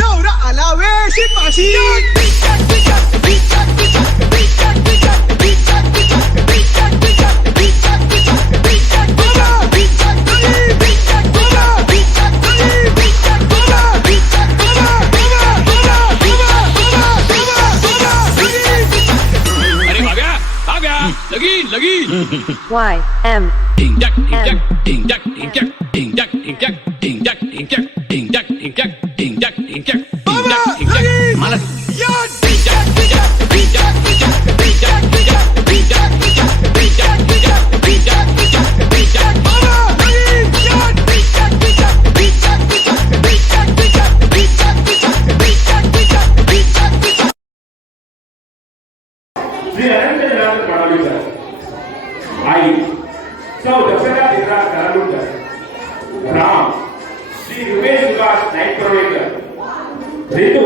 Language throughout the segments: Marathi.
नवरा आला वेशी पाशी Y M आई सौ दशरथ इंद्रास कराडूकर, राम श्री रुपेश सुभाष नाईक करोळेकर, ऋतू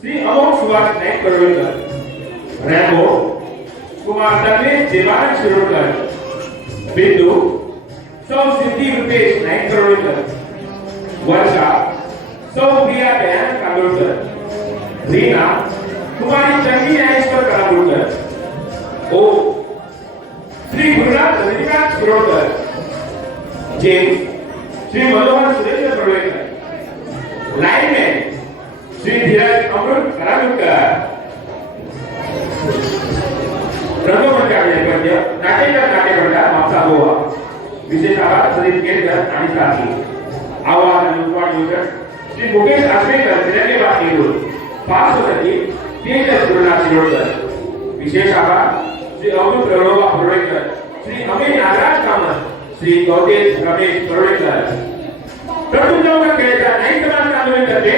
श्री अमोक सुभाष नाईक करोळेकर, रॅम्बो कुमार धर्मेश देवानंद शिरोडकर, बिंदू सौ सिद्धी रुपेश नाईक करोळेकर, वर्षा सौ प्रिया दयानंद कांदोळकर, रीना कुमारी चंदी ज्ञानेश्वर कांदोळकर, ओ श्री गुरुनाथ रजनीकांत शिरोडकर, जेम्स श्री मनोहर सुरेंद्र पडवेकर, लाईनमॅन श्री धीरज अमृत कराडकर, रंगमंचाचे पद्य नाट्यकार नाट्यमंडळ मागचा गोवा, विशेष आवाज सलीम केळकर आणि साथी, आवाज आणि उत्पादन श्री मुकेश आसवेकर सिनेमेबाद नेरूळ, पार्श्वसती तेजस गुरुनाथ शिरोडकर, विशेष आवाज श्री अमृत प्रभोबा पडवेकर, श्री अमित नागराज कामत, श्री गौतेश रमेश पडवेकर, प्रभुदेव केळकर नाईक समाज कांदोळीकरचे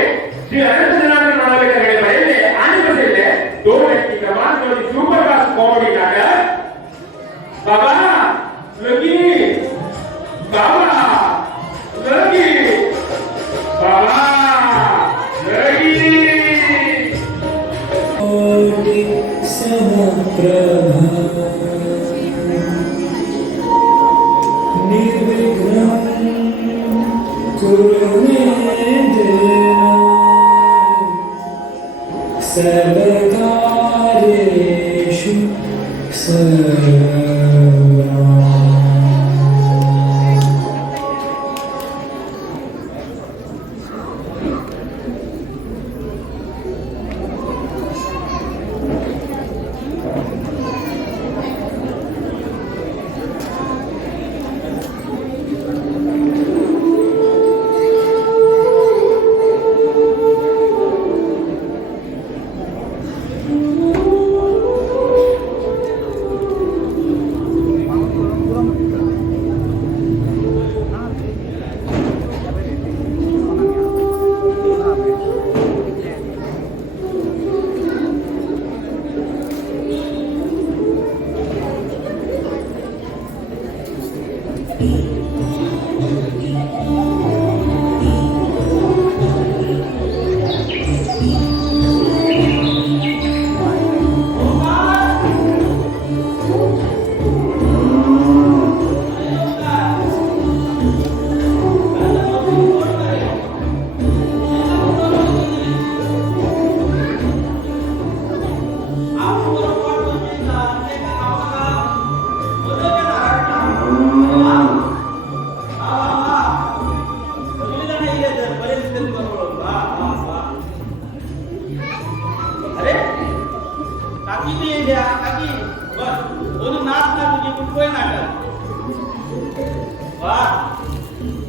श्री अनंतनाथ नाळवेकरकडे बरेले आणि बसलेले दोन व्यक्ती क्रमांक सुपरफास्ट कॉमेडी नाटक बाबा लगी बाबा लगी बाबा लगी सर्वकार्येषु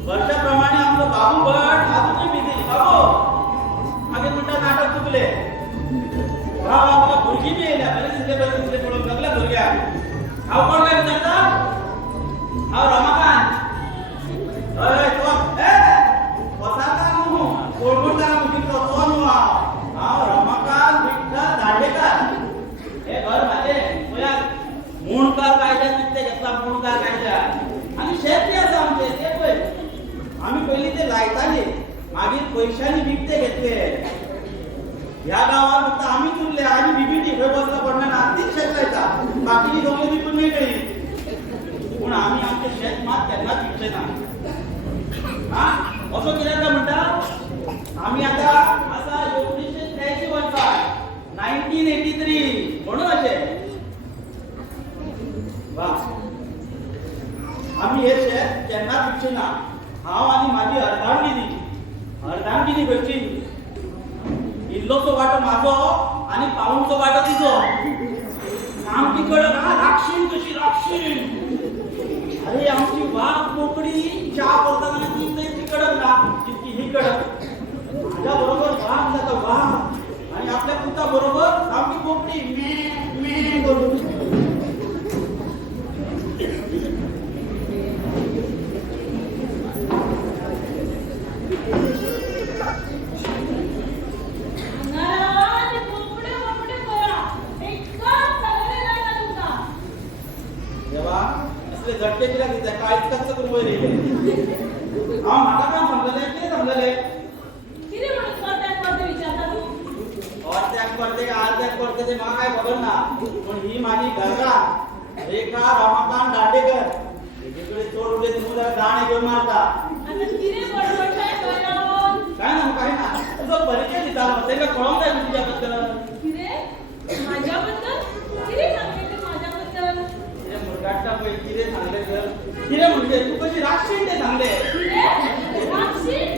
वर्षाप्रमाणे आमचं बाबू भट अजूनही बिझी. बाबू मागे तुमचं नाटक चुकले. वा वा वा भुरगी बी येल्या बरेच पळून लागल्या भुरग्या. हाव कोण काय विचारता? हाव रमाकांत. अरे तो वसाका नु कोळकोटला मुठीत तो नु हाव रमाकांत विठ्ठल दांडेकर. हे घर माझे तुया मूळकार कायद्यात तिथे घेतला मूळकार कायदा आणि शेती असं आमचे ते आम्ही पहिली ते लायताले मागीर पैशांनी विकते घेतले. या गावात फक्त आम्हीच उरले आणि बीबीटी बसला पडणार आर्थिक शेत लायता बाकीची दोघे पण नाही कळली. पण आम्ही आमचे शेत केन्नाच विकचे ना हा असो कित्याक काय म्हणटा आमी आतां आसा 1983 वर्सा 1983 म्हणून अशें वा आमी हे शेत केन्नाच विकचे ना हांव आनी म्हाजी अर्धांगिनी खंयची इल्लोसो वाटो म्हाजो आनी पाऊणचो वाटो तिजो सामकी कडक हा राक्षीण कशी राक्षीण अरे आमची वाघ कोंकणी च्या करताना तितली कडक ना जितकी ही कडक माझ्या बरोबर वाघ जाता वाघ आणि आपल्या पुता बरोबर सामकी कोंकणी मे मे करून झटके कित्याक दिता कांयच कच्च करून वयर येयले हांव म्हाका काम समजलें कितें समजलें कितें म्हणून परत्याक परते विचारता तूं अर्ध्याक परते अर्ध्याक परते ते म्हाका कांय खबर ना पूण ही म्हाजी घरकान्न रेखा रमाकांत दांडेकर तेजे कडेन चड उलयत न्हू जाल्यार दाणे घेवन मारता आतां कितें बडबडटाय खंय रावन कांय ना तुजो परिचय दितालो तेका कळोंक जाय न्हू तुज्या बद्दल कितें म्हाज्या बद्दल कितें सांगलें तूं म्हाज्या बद्दल कितें मुरगाट्टा पळय कितें सांगलें तर कितें म्हणजे तूं कशी राक्षीण तें सांगलें कितें राक्षीण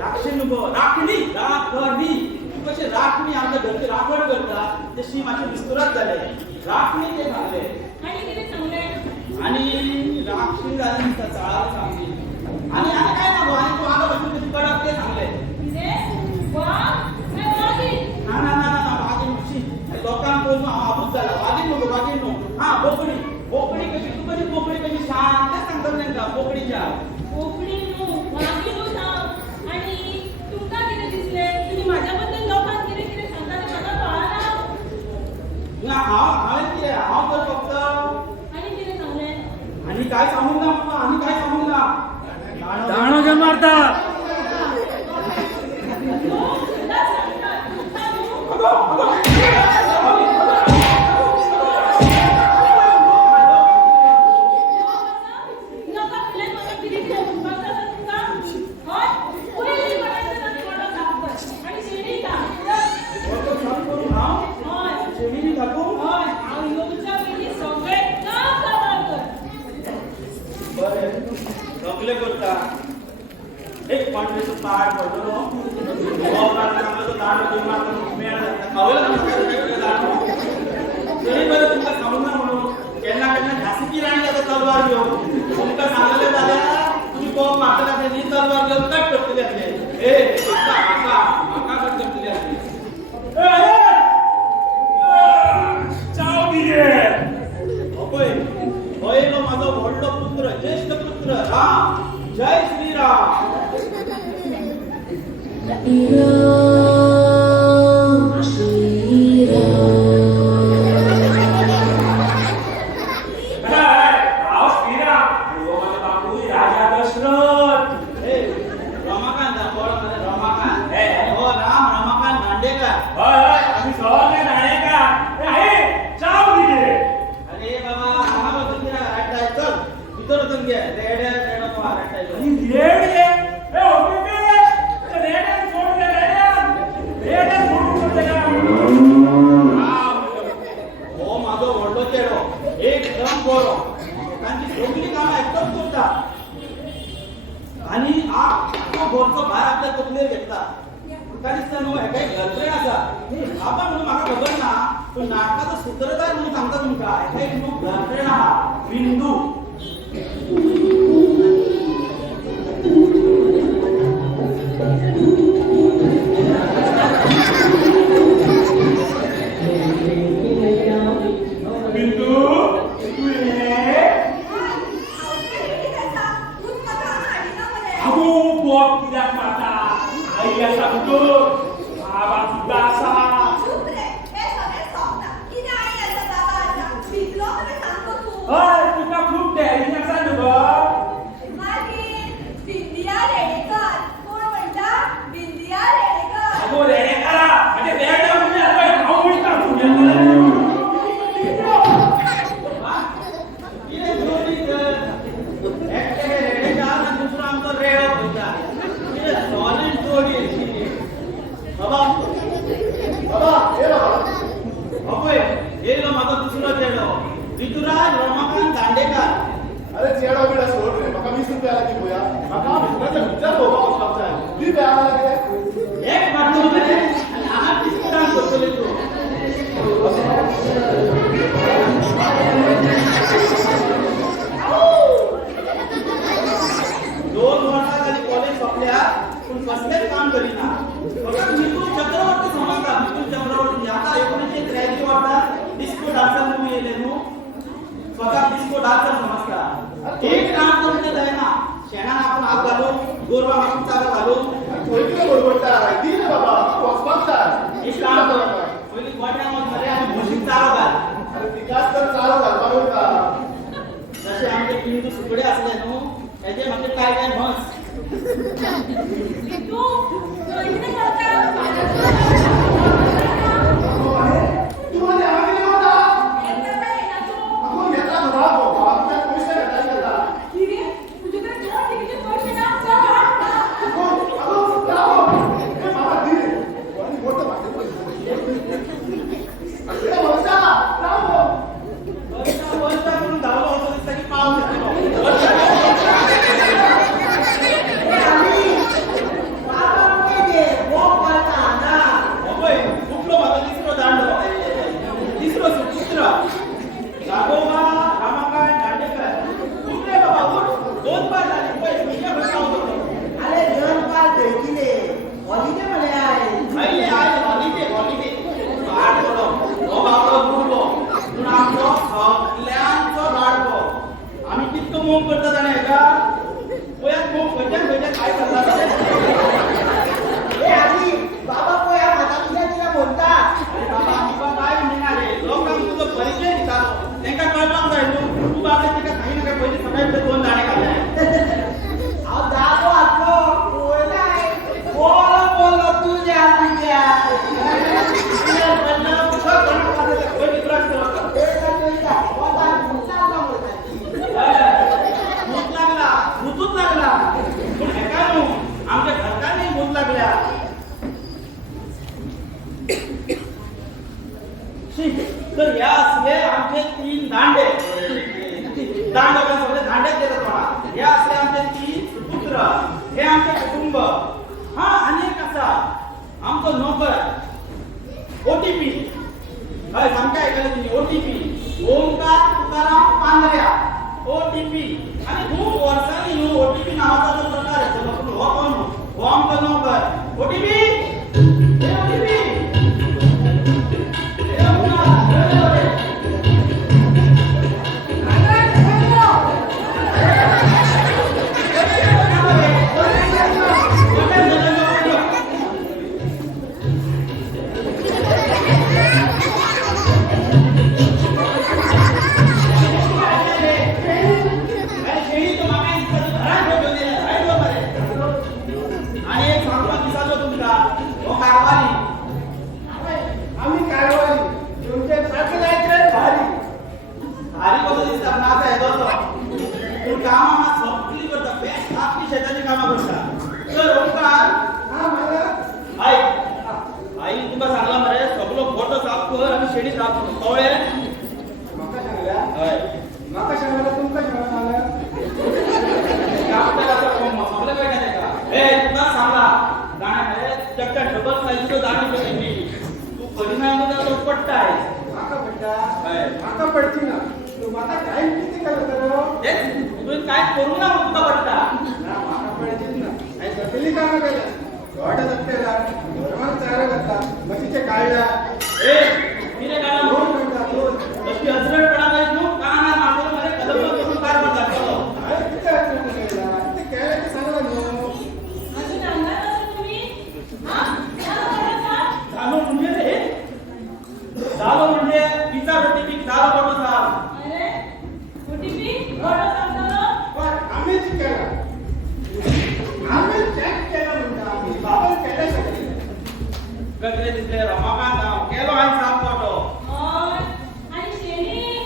राक्षीण न्हू गो राखणी राखणी तूं कशें राखणी आमच्या घरची राखण करता तशी मातशें विस्तुरात जालें राखणी तें सांगलें आनी कितें सांगलें आनी राक्षीण जाली नुस्ता चाळाक सांगली आनी काय ना गो आनी तूं आलो पासून कशी कडक तें सांगलें कितें वाघ काय वाघीण ना वागीन कशी लोकांक पळोवन हांव आबूज जाला वागीन न्हू हा बोकडी कशी तूं कशी बोकडी कशी शांत तें सांगतलें तांकां बोकडीच्या कोंकणी न्हू वाघीण सांग आनी तुमकां कितें दिसलें तुमी म्हाज्या बद्दल लोकांक कितें कितें सांगता तें म्हाका कळना ना हांवें कितें हांव तर फक्त आनी कितें सांगलें आनी काय सांगूंक ना म्हाका आनी काय सांगूंक ना दाणो घेवन मारता करता एक पांढरेचं ताट पडलो चांगलं तो दांडो घेऊन मारता मेळ तरी बरं तुमकां सांगूंक ना म्हणून केन्ना केन्ना झांसीची राणी जाता तलवार घेवन तुमकां सांगलें जाल्यार तुमी कोप मारतले आसले न्ही तलवार घेवन कट करतले आसले ए म्हाका कट करतले आसले चाव कितें पळय हो येयलो म्हाजो व्हडलो पुत्र ज्येष्ठ पुत्र राम जय श्रीराम आणि तो घरचो भार आपल्या तकलेर घेतला तुका दिसता न्हू हेका एक गर्लफ्रेंड आसा बाबा म्हणून म्हाका खबर ना पूण नाटकाचो सूत्रधार म्हणून सांगता तुमकां हेका एक न्हू गर्लफ्रेंड आहा बिंदू तुका खूप स्वतः डिस्को डान्सर समजता एक डान्स करून जायना शेणान आपण हात घालून गोरवा आपण चालू घालून थोडी बरोबरता दी ना बाबा वचपाकता एक काम कर पहिली गोट्या मध्ये आणि म्हशीक चालू घाल अरे तिकाच तर चालू घालपा वयता जसे आमचे पिंटू सुकडे असले न्हू त्याचे म्हणजे काय काय म्हस तू इकडे करता तू मला आम्ही होता येता नाही ना तू आपण घेतला बाबा आपल्या पैसे घेतला किरे तुझ्याकडे दोन तिकीटचे पैसे ना चल बाबा दी आणि मोठं वाटतं अरे वळसा राव वरचा करून धावलो होतो दिसता की पाऊस येतो अबे कुठलो माझा तिसरो दांडो तिसरो पुत्र राघोबा रामाकांत दांडेकर कुठले बाबा उठ दोन पार झाले पैसे तुझ्या बसा होतो आईले आय हॉलिडे आठ बोलो ओ बाबा गुरुलो तू आमचो सगळ्यांचो लाडको आम्ही कितको मोग करता जाणे का पोयात मोग खंयच्या काय करता अरे बाबा तुका काय म्हणणारे लोकांक तुझो परिचय दितालो तेंका कळपाक जाय न्हू तू बाबा तिका काही ना काही पयलीं सगळ्यांचे दोन दाणे घालले भूत लागला भूतूच लागला पण हेका न्हू आमच्या घरकांनी भूत लागल्या तर ह्या असले आमचे तीन दांडे दांड सगळे दांडेच देतात मला हे असले आमचे तीन पुत्र हे आमचे कुटुंब हा अनेक असा आमचो नोकर ओटीपी हय आमच्या ऐकलं तुम्ही ओटीपी ओंकार तुकाराम पांढऱ्या ओटीपी आणि खूप वर्षांनी ह्यो ओटीपी नावाचा जो प्रकार आहे तो आपण हो कोण हो आमचो नोकर ओटीपी ओटीपी काय करू ना मुक्ता पडता म्हशीचे काढला तिने काय तशी हजरटपणा पाहिजे नु काना मागून मध्ये कदम करून कार बंद करतो केलं सांगा अजून आणणार कसं तुम्ही हा झालो म्हणजे रे झालो म्हणजे पिता ओटीपी झालो फोटो साहेब अरे ओटीपी फोटो सांगतो आम्हीच केला आम्ही चेक केला म्हणजे आम्ही बाबा केलं सगळे गजरे दिसले रमाकांत केलो आणि साफ फोटो आणि शेणी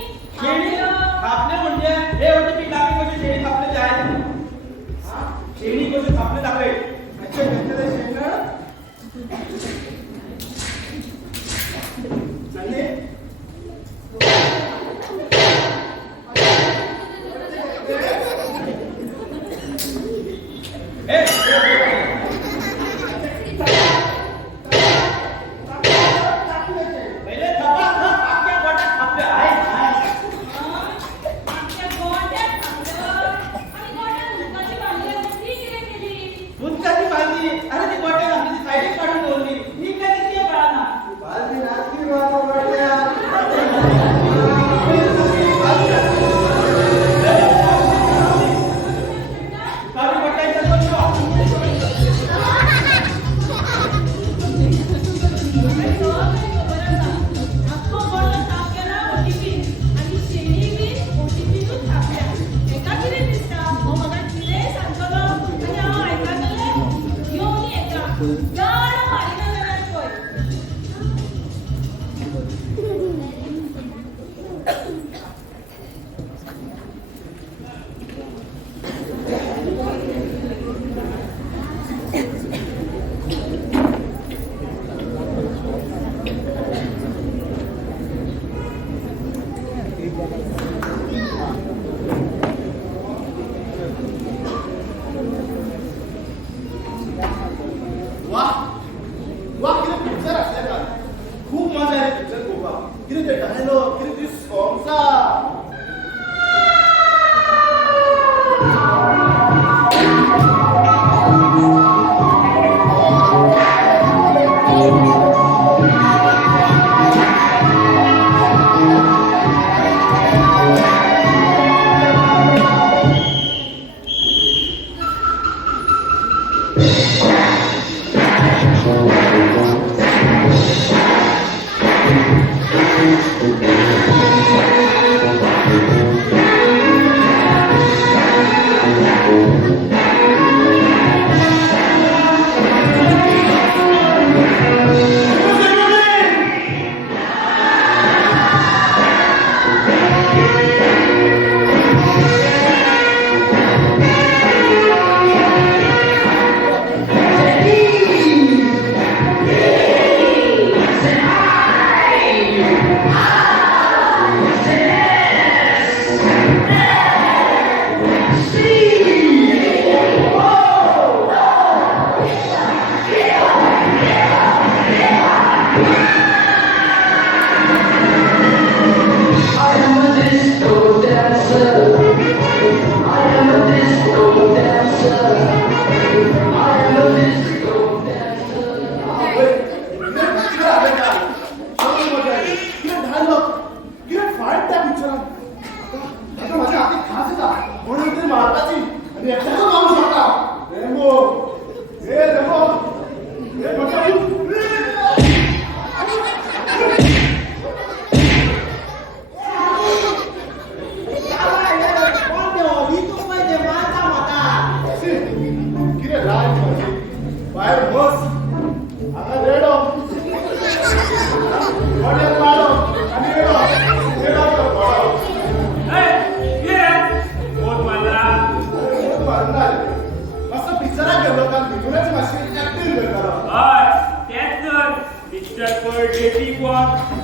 वा वा कितें पिक्चर आसलें का खूब मजा येली पिक्चर पळोवपाक कितें ते डायलॉग कितें ती सॉंग्सा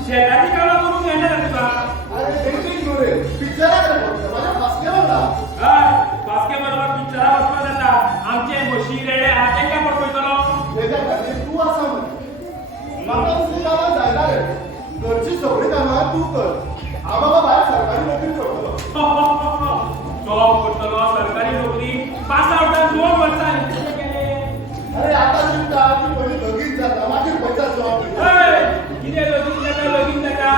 शेताची कामं करून घेणार आहे तुला बास्के बरोबर पिक्चरा बसपा जाता आमचे म्हशी रेडे आहा तेंका पडपयतलो तू आसा म्हाका तुजी कामां जायना रे घरची सगळी कामां तू कर हांव बाबा भायर सरकारी नोकरी करतलो जॉब करतलो सरकारी नोकरी पास आउटान 2 वर्सां केले अरे आता चिंता ती पयली लगीन जाता मागीर खंयचा जॉब कितें लगीन जाता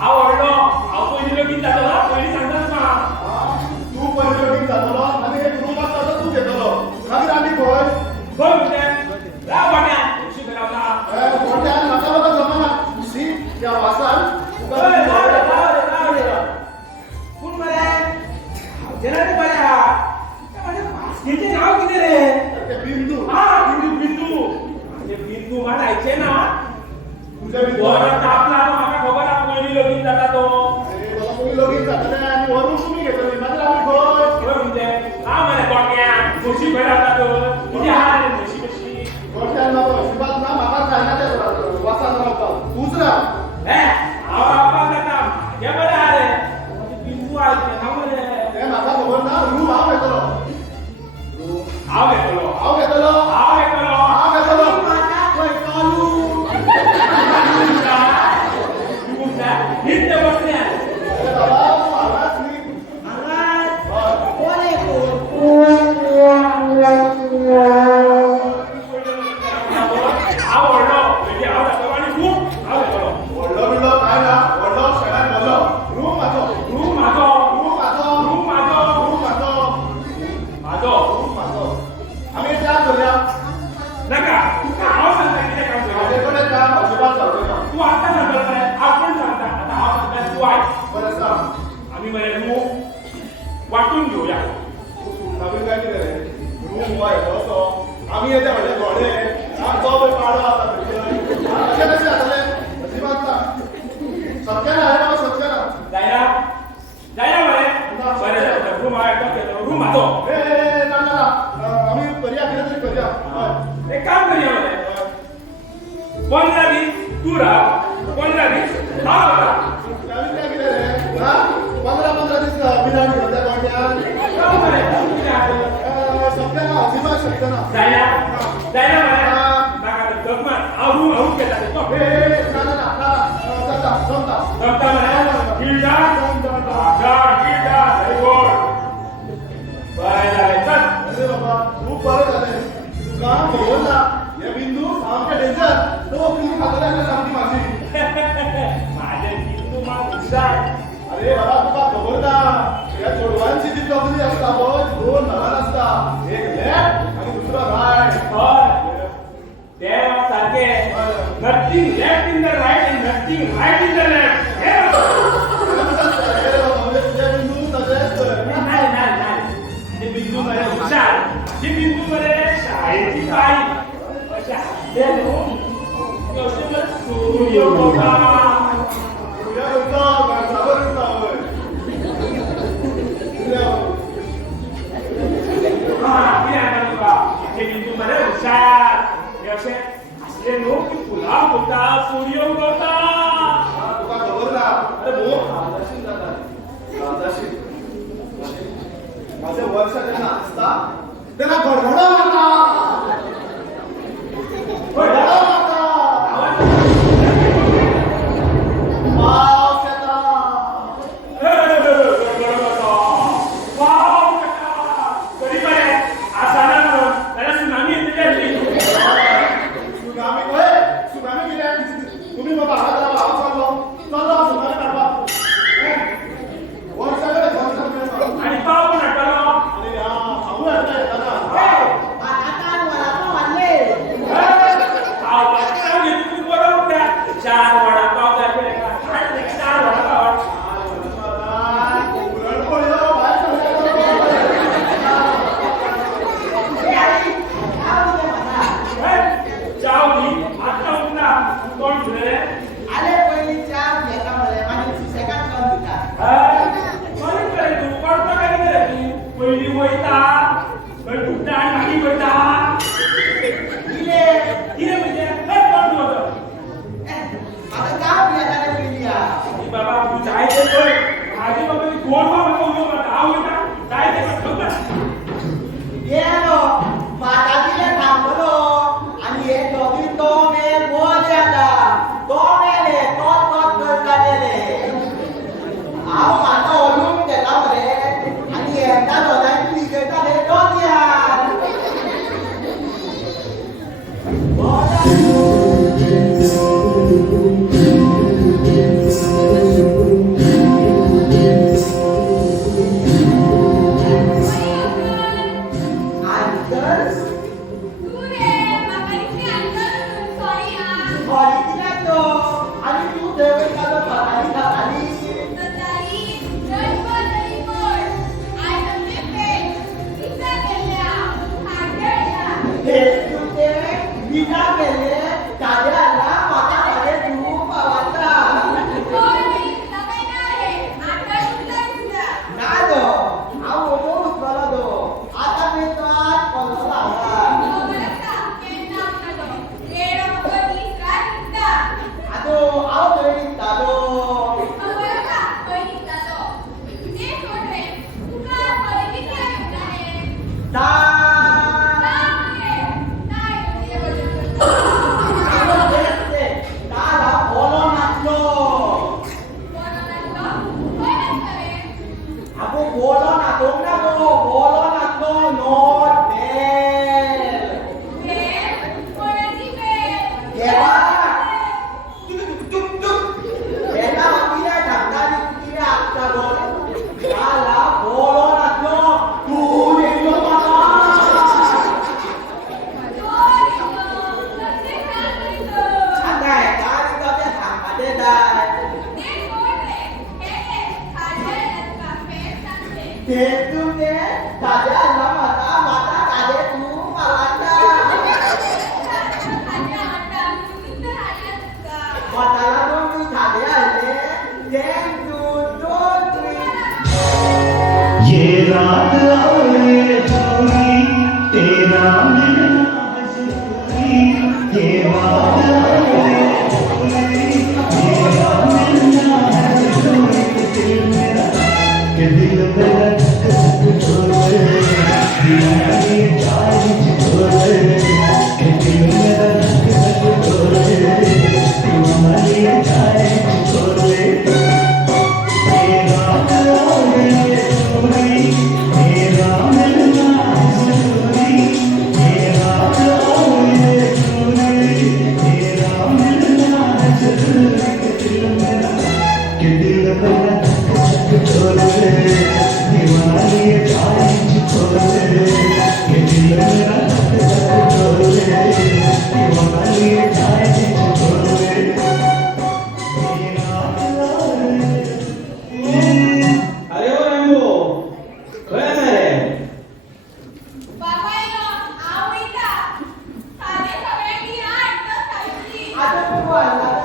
हांव व्हडलो हांव पयलीं लगीन जातलो पयलीं सांगता तुका तू पयली लगीन जातलो आनी एक रूम आसता तो तू घेतलो मागीर आमी खंय खंय म्हणटे राव वाट्या खुशी करावता मोठ्यान म्हाका जमना शी त्या वासान पूण मरे जेन्ना तूं बरें आहा म्हणजे भास्केचें नांव कितें रे बिंदू बिंदू मात आयचे ना तुझ्या बिंदू बरो तापला तो म्हाका खबर आहा पयलीं लगीन जाता तो पयली लगीन जातले आनी व्हरून तुमी घेतली मागीर आमी खंय खंय म्हणटे हांव मरे गोट्या म्हशी खंय रावता तर कितें आहा रे म्हशी कशी मोठ्यान म्हाका अशिबात ना म्हाका जायना त्या वासान रावता तूच राव हांव रावपाक जाता हे बरें आहा रे बिंदू आयचे ना मरे तें म्हाका खबर ना रूम हांव घेतलो हांव घेतलो हांव घेतलो हांव घेतलो हांव घेतलो नित्य बसल्या अरे बाबा तू हांगाच न्ही हांव व्हडलो म्हणजे हांव जातलो आनी खूब हांव घेतलो व्हडलो बिडलो काय ना व्हडलो शेणान व्हडलो रूम म्हाजो रूम म्हाजो रूम म्हाजो रूम म्हाजो रूम म्हाजो म्हाजो रूम म्हाजो आमी त्या करया नाका तुका हांव सांगता कितें काम म्हाजे करया कडेन काम अजिबात जावचें ना तूं आतां सांगतलो मरे हांव पण सांगता आतां हांव सांगता तूं आयक बरें सांग आमी मरे रूम वांटून घेवया नवीन काय कितें रे रूम हो येदो असो आमी येता म्हणजे घोडे तो पळय पाडो आसा अशें कशें जातलें अजिबात ना शक्य ना रे बाबा शक्य ना जायना जायना मरे बरें जाता रूम हांव एकटोच घेतलो रूम म्हाजो ए ना ना ना आमी करया कितें तरी करया हय एक काम करया मरे 15 दीस तूं राव 15 दीस हांव राव नवीन काय कितें रे हा 15 दीस बिराड घेऊन त्या गोंड्यान जाऊ मरे, जाऊ किती आलं? सप्त्याला अजिबात शक्य ना जायला जायला मरे नाका जगमात आवडून केला ते तो जमता मरे गिल्डा गिल्डा व्हेरी गुड बरं झालं चल अरे बाबा खूप बरं झालंय तुका बघून ना हे बिंदू सामके डेंजर तो बिंदू खातल्याने सामकी माझी माझे बिंदू मा हुशार अरे बाबा तुका खबर ना या चोडवांची जी तकली असता पळय दोन नहान असता एक लेफ्ट आणि दुसरा राईट होय ते सारखे nothing left in the right and nothing right in the left तुझे बिंदू तसेच नाही नाही नाही ते बिंदू मध्ये हुशार जे बिंदू मध्ये शाळेची बाई अशा ते कसे सूर्य होता तुझ्या उठता घरच्यावर उठता होय हा मी आता तुला ते बिंदू मध्ये हुशार हे असे असले लोक की फुला होता सूर्य उगवता तुका खबर ना अरे भो खादाशील जाता खादाशील माझे वर्ष जेन्ना असता तेन्ना गडगडो मारता गडगडो मारता पावस येता सुनामी होय सुनामी कित्याक तुम्ही बाबा हात लावा हात चाललो चलो सुनामी काडपाक वर्षाकडे आणि पाव पण हाडटलो अरे हा हांवूय हाडटा येता ना पाव वाटता घेतली बरो उठ्या 4 वडापाव जाते 4 वडापाव पुरणपोळ्यो भायर चाव दी आता उठला कोण तुले कोणी करे तू करतो काय करे तू पहिली वयता पण तुटा आणि वयता किरे म्हणजे कोण होतं आणि बाबा तू जाय ते कर माझी बाबा मी गोड बाबा कोण होता हा होता जाय ते कर ये रात आए चोरी तेरा मिलना हजूरी ये रात आए चोरी तेरा मिलना हजूरी दिल मेरा के दिल मेरा धक धक डोले दीवाने चाहे डोले के दिल मेरा धक धक डोले दीवाने चाहे डोले तेरा आए चोरी तेरा मिलना जरूरी तेरा आए चोरी तेरा मिलना जरूरी के दिल मेरा छोड़े दीवानी चाहे छोड़े ये दिल मेरा छोड़े दीवानी चाहे छोड़े अरे ओ रंगो काय रे बाबा यो आवडीचा सारे सगळे की आठ खायची आता तो बोल आता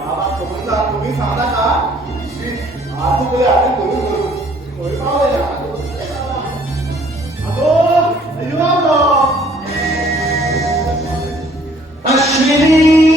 गावाला कोण खातो तुम्ही सांगा का आता कोणी आपण करून कोणी पावले अश्विनी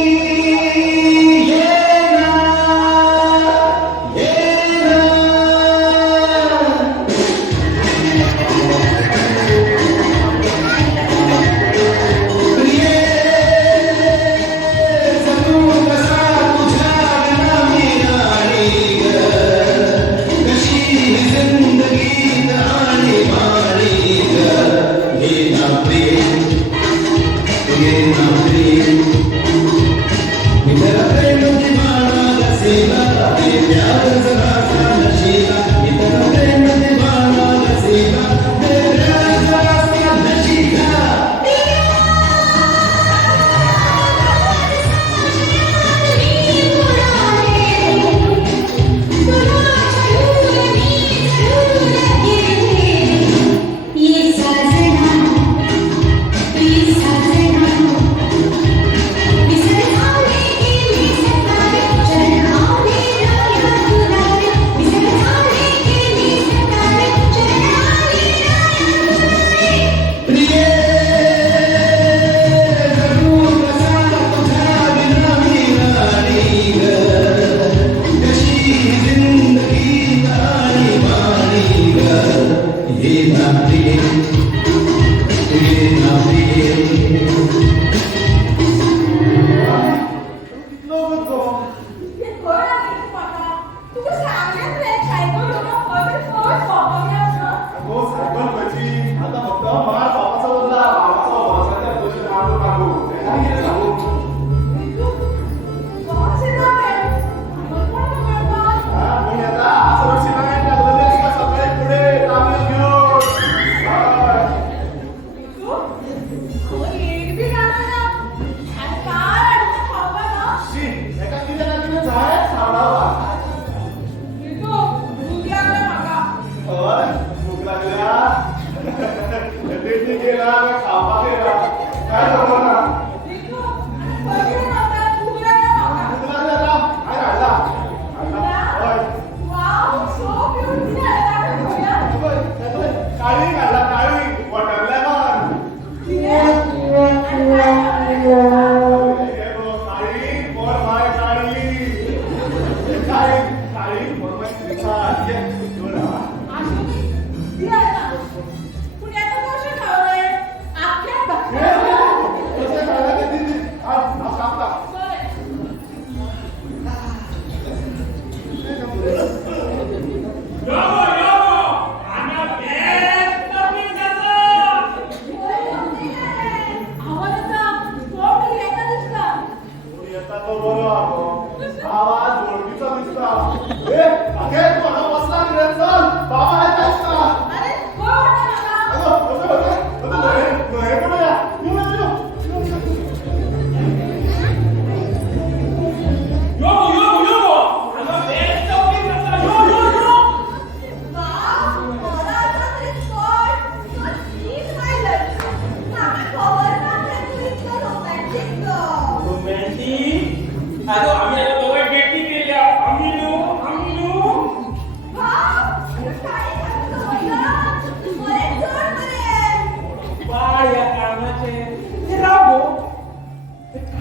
काळी घाला काळी वॉटरमेलन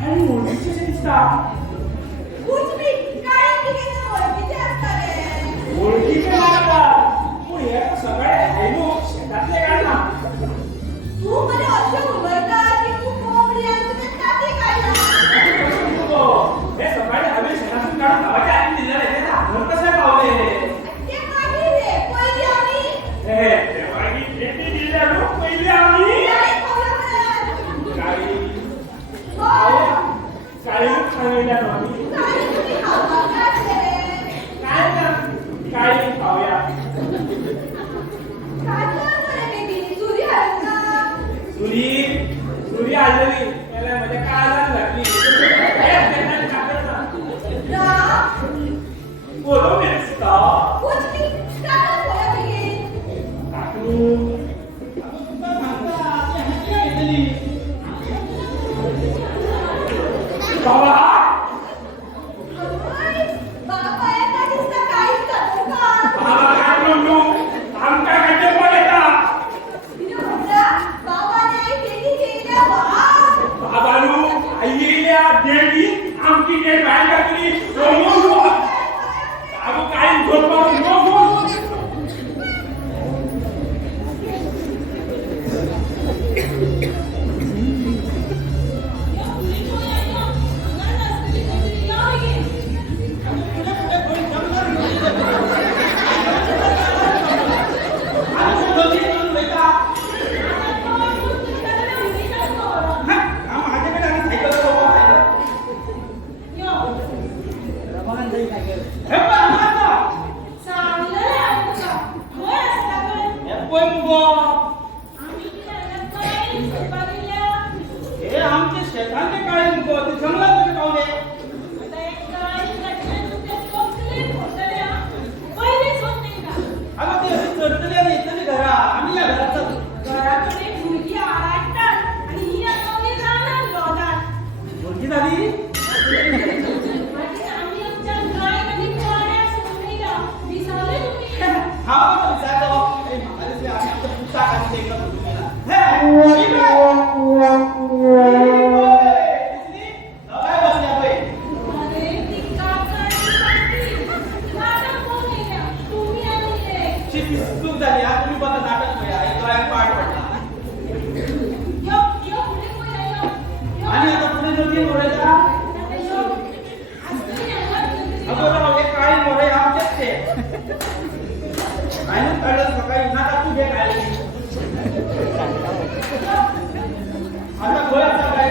आणि ओळखीचे दिसता ओळखीचे लागतात पण हे तर सगळे हैनो शेतातले काढला हे सकाळी हवे शेतातून काढून गावाच्या आधी दिलं रे ते घर कसे पावले हे देवानी खेती दिल्या लोक पहिले आम्ही काही खायला आम्ही काय खाऊया सुरी आलेली त्याला म्हणजे काय आला लागली बोलो मेस्ता बाबा काय म्हणू आमका काय पडायचा बाबानू आईल्या देवी आमची डेट बाहेर टाकली अगो काय झोप आमचे शेतांचे काळे मुको ते जंगलात पावले अगं ते चढतले आणि येतले घरा आम्ही या घरात मुलगी झाली हा विचारतो पुस्तक आणि ते चूक झाली हा तुम्ही बघा नाटक पाठ पडला आणि आता पुढे नदी बोलायचा अगोदर एक काळी मोरे आमच्याच ते काय कळलं सकाळी नाटक तू घे काय आता गोळ्याचा काय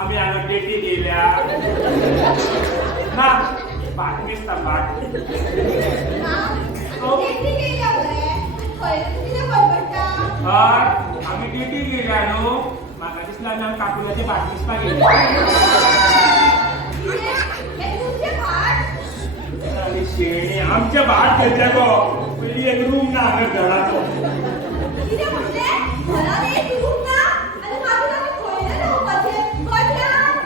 आम्ही आलो डेटी गेल्या ना बातमीच बाट डेटी गेल्या बरे खंय तुझे बडबडटा हय आम्ही ड्युटी गेल्या न्हू म्हाका दिसला आमी काकुल्याचे भाट दिसपाक गेले आनी शेणी आमचे भाट घेतले गो पयली एक रूम ना हांगा घराचो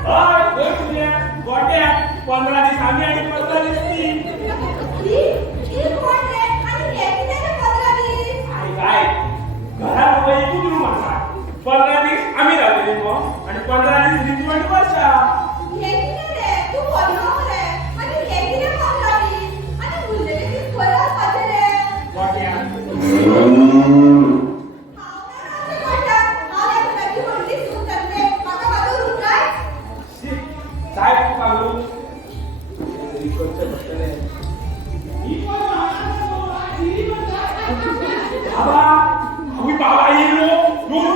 हय गोठले गोट्या 15 दीस आमी आनी 15 दीस ती काय घरात एकूच रूम आसा 15 दीस आमी रावतली गो आणि 15 दीस रिजवंट वर्षा गोट्या साहेब सांगू बाबा आम्ही बाबा येलो बाबा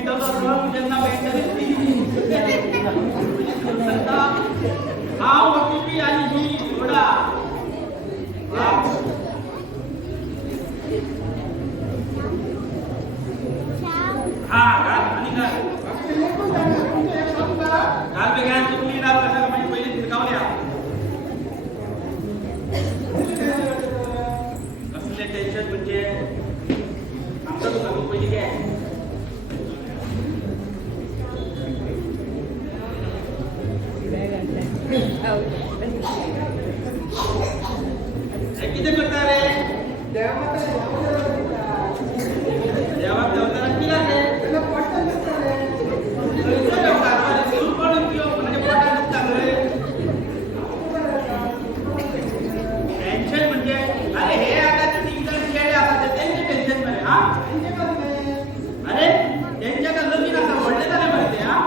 पेंटाचो रंग जेन्ना पेंटाची हांव ओटीपी आनी ही जोडा हा आणि काय काल बेगान चुकली ना कशा म्हणजे पहिले तिरकावल्या कसले टेन्शन म्हणजे आमचं तू सांगू पहिली काय किती करता रे देवात देवताला किला रे टेन्शन म्हणजे अरे हे आता तीन जण खेळले आता त्यांचे टेन्शन मध्ये हा अरे त्यांच्या का लगीन आता वडले झाले माहिती हा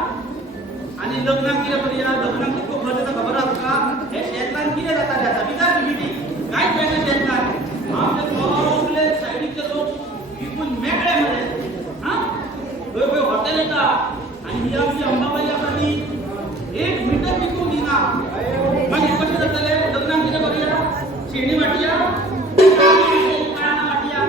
आणि लग्नात किती पर्यंत लग्नात किती खर्च खबर असतो का हे शेतलान किती जातात त्याचा विचार किती काय पाहिजे शेतलान आमचे सगळे साईडचे लोक विकून मेकळे मध्ये हा वेगवेगळे हॉटेल येतात आणि ही आमची अंबाबाई आपली 1 मीटर विकून दिना मग कसे जातले लग्नात किती पर्यंत शेणी वाटिया पाना वाटिया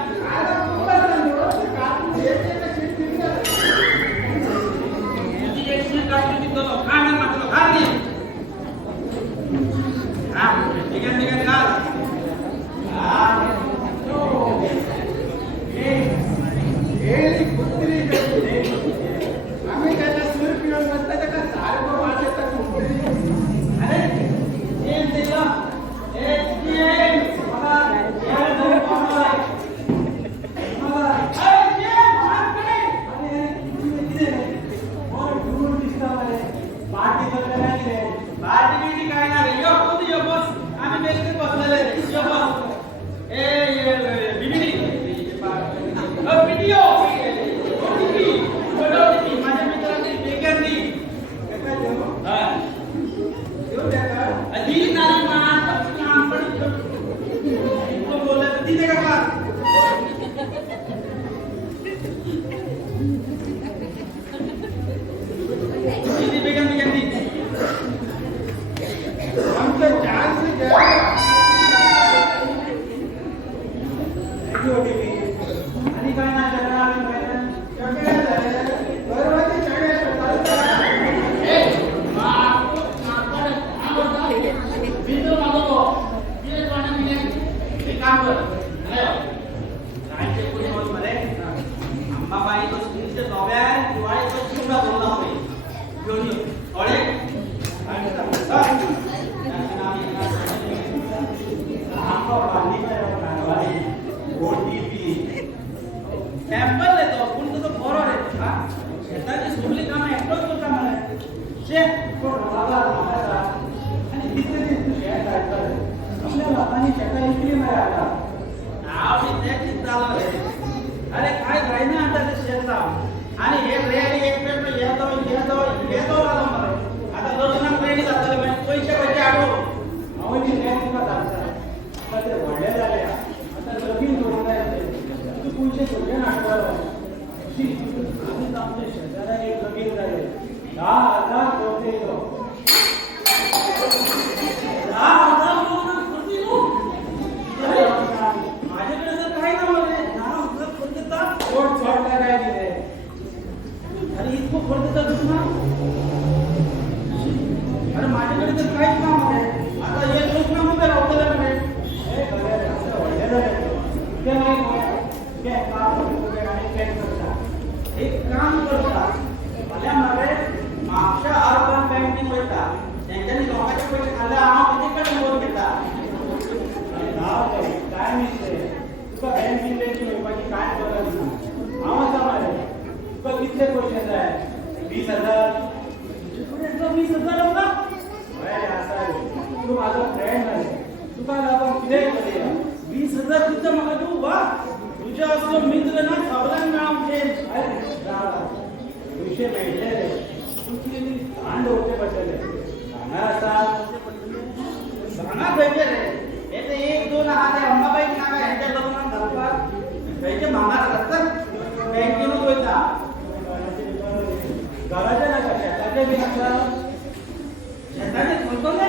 सॅम्पल देतो पण तुझं बरो रे हा शेताची सगळी कामं एकटोच करता मला शेत कोण बाबा मारा आणि किती तू शेत काढतो आपल्या लोकांनी शेता इकली नाही आता नाव इथे चिंतालो रे अरे काय राहिना आता ते शेतला आणि हे रेडी एक पेपर येतो आला मला आता लग्नात रेडी जातले म्हणजे पैसे आडो आवडी रेडी का दाखसा आता ते वडले झाले आता लगीन करून तू पुढचे सोडले नाटकाला आम्ही आमच्या शेजारा एक लगीन झाले 10,000 कोटी 10,000 माझ्याकडे तर काही नव्हते 10,000 कोटी कोट छोटला काय दिले अरे इतकं खर्च तर ना अरे माझ्याकडे तर काहीच काम आहे आता हे प्रश्न मध्ये राहतले म्हणे हे करे असं वळले ते नाही एक काम करतात मला मारे मागच्या अर्बन बँकिंग वयता त्यांच्यानी लोकांचे पैसे खाल्ले आम्हाला कितीकडे लोन घेता काय मिळते तुका बँकिंग बँकिंग लोकांची काय गरज नाही आम्हाला मारे तुका कितले पैसे जाय 20,000 20,000 होता असा तू माझा फ्रेंड आहे तुका लागून किती करूया 20,000 तुझं मला तू वा तुझ्या असलो मित्र ना सगळ्यांना आमचे विषय भेटले तुझी कांड होते बसले सांगा भेटले रे हे तर 1-2 हात आहे अंबाबाई नागा यांच्या लग्नात घालतात त्यांचे मागा असतात बँकेनं होता घराचे ना शेताचे बी आसा शेताचे करतले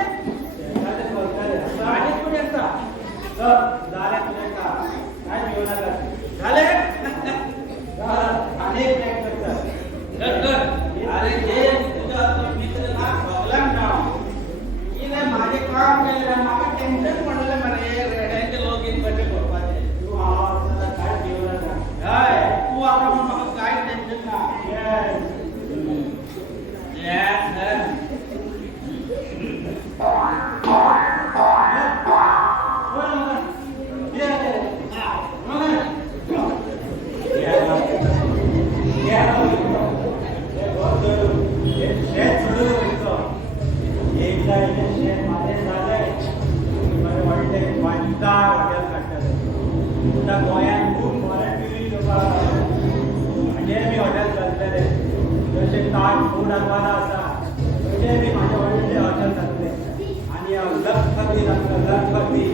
शेताचे करतले आनीक कोणी आसा जाले तुझे का काय घेऊन आला झाले अनेक काय करतात अरे जे तुझा मित्र ना प्रॉब्लेम ना इने माझे काम केले म्हाका टेन्शन पडले मरे रेड्यांचे लोक इन बटे करपाचे तू आवाज काय घेऊन आला हय तू आता म्हाका काय टेन्शन ना Yes, गोंयांत खूब मराठी लोक म्हणजे मी हॉटेल चलतले जशे ताज फूड अगवादा आसा तशें बी म्हाजे व्हडले हॉटेल जातले आनी लखपती जातलो लखपती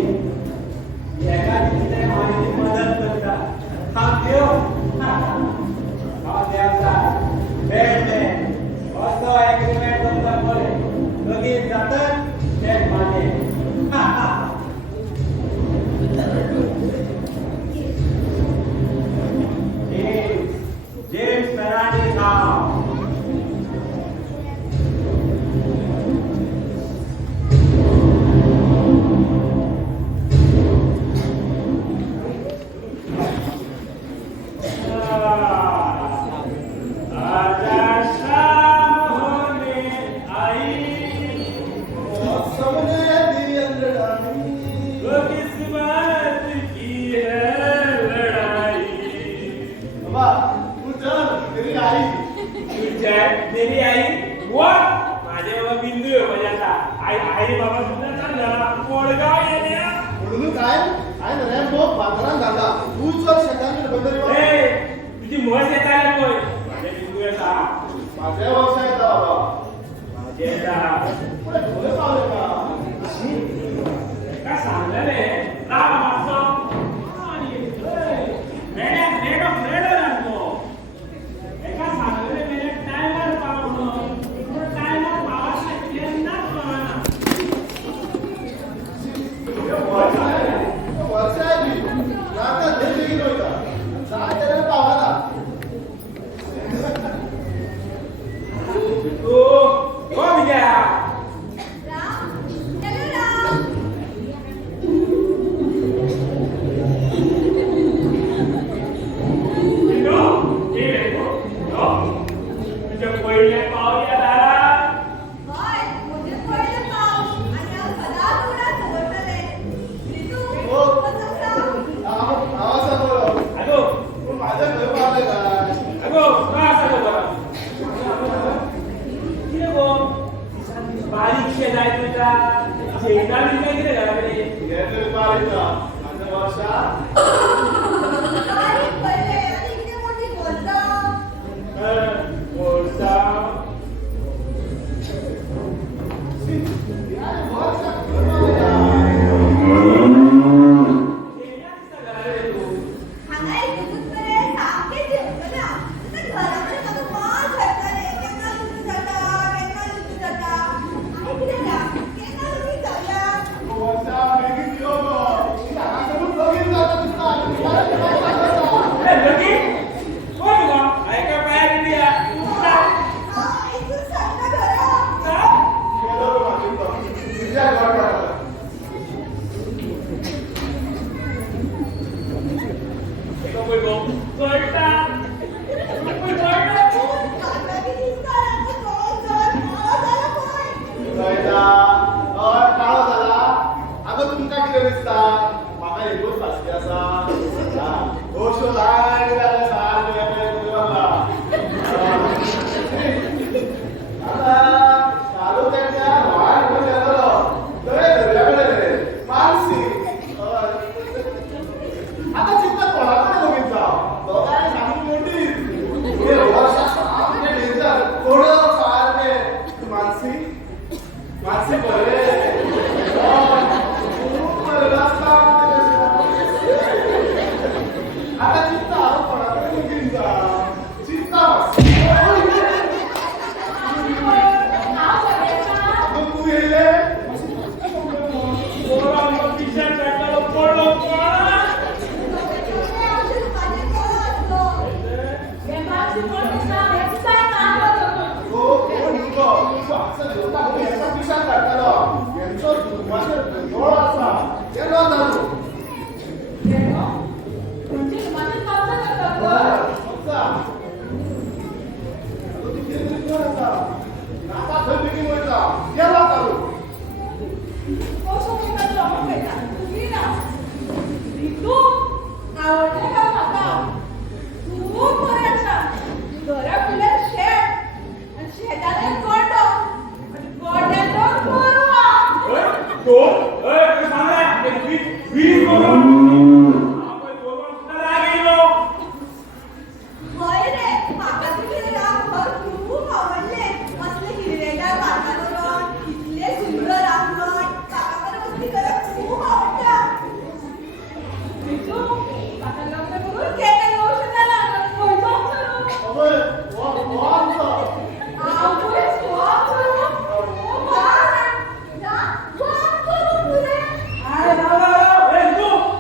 हेका कितें म्हाजी मदत करता हांव देवता मेळटले असो एग्रीमेंट करता पळय लगीन जातात तेच म्हाजे जेम्स फर्नांडीस हांव मेरी आई what माझे बाबा बिंदू आहे म्हणजे आता आई बाबा सुद्धा चांगला कोडगाव येण्या म्हणून काय ना रॅम्बो बाजारात घाला तू जर शेतांनी बंदरी ए तुझी म्हस येताय कोण माझे बिंदू येता माझ्या व्यवसायात बाबा माझे येता पुढे थोडे पावले का का सांगलं रे राम मागतो आणि रेड आणतो एका सांगलं रे मेरे टायमर पावलो टायमर पावायला केंदा पावना वर्षा आली नाता देशी गेलो होता जाते पावाला ओ विजया माझ्या घर पाहिलं काय बारीक शेजाय तुझा शेजार काय किती घराकडे गेले पाहिलं माझ्या वर्षा मागचं देवता म्हणून याचा पिशाच काढतालो यांचो धुमाचेर गंधोळ आसा केलो जालो म्हणजे माझे कब्जा करतात समजा ती केंद्रीय कोण आसा नाका थंय बेगीन वयता केलो जालो कसं म्हणतात लोक म्हणतात तुम्ही ना तू आवडले का म्हाका खूप बरें आसा घरा फुल्यार शेत आनी शेताले गोठो आनी गोठ्याचो गोरवां तो सांगा वीज करून होय रे म्हाका तुझे राम घर खूप आवडले असले हिरवेगार वातावरण इतले सुंदर अंगण काकाकडे मस्ती करत खूप आवडता बिजू म्हाका लग्न करून केन्ना येवं शकना खंयचो करू अबे वा आमचा आवय स्वाप करू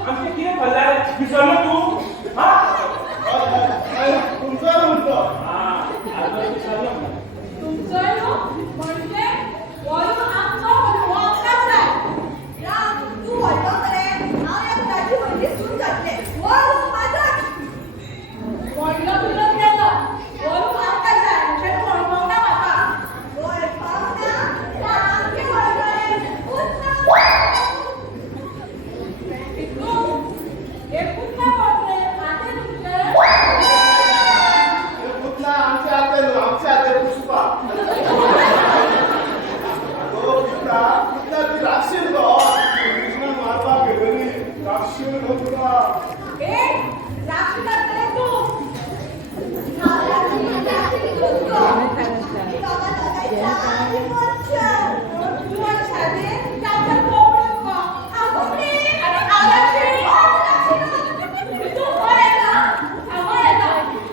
आमचे किती पडला विसरलो तू हा तुमचं म्हणतो विसरलो तुमचो न्हू म्हणजे वरून आमचो वखदाच जाय राम तू व्हडलो मरे हांव ह्या घराची व्हडली सून जातले वरून माझं व्हडलो विरोध केलो वरून आमकां जाय अशें कळपावना म्हाका होय पावना सामकें व्हडले बिजू एकूच ना पडले आते तुमचे हे पुतला आमच्या हाते पुष्पा तो पिता ती राक्षस गो कृष्ण मारपाक गेलेली राक्षस गो तुला ए राक्षस जातले तू हावला तुझी तुझो बाबा दादाची मच्छा तू छाने ताकर कोपडो को आगुपडी आणि आवाजी बिजू होय ना आवय ना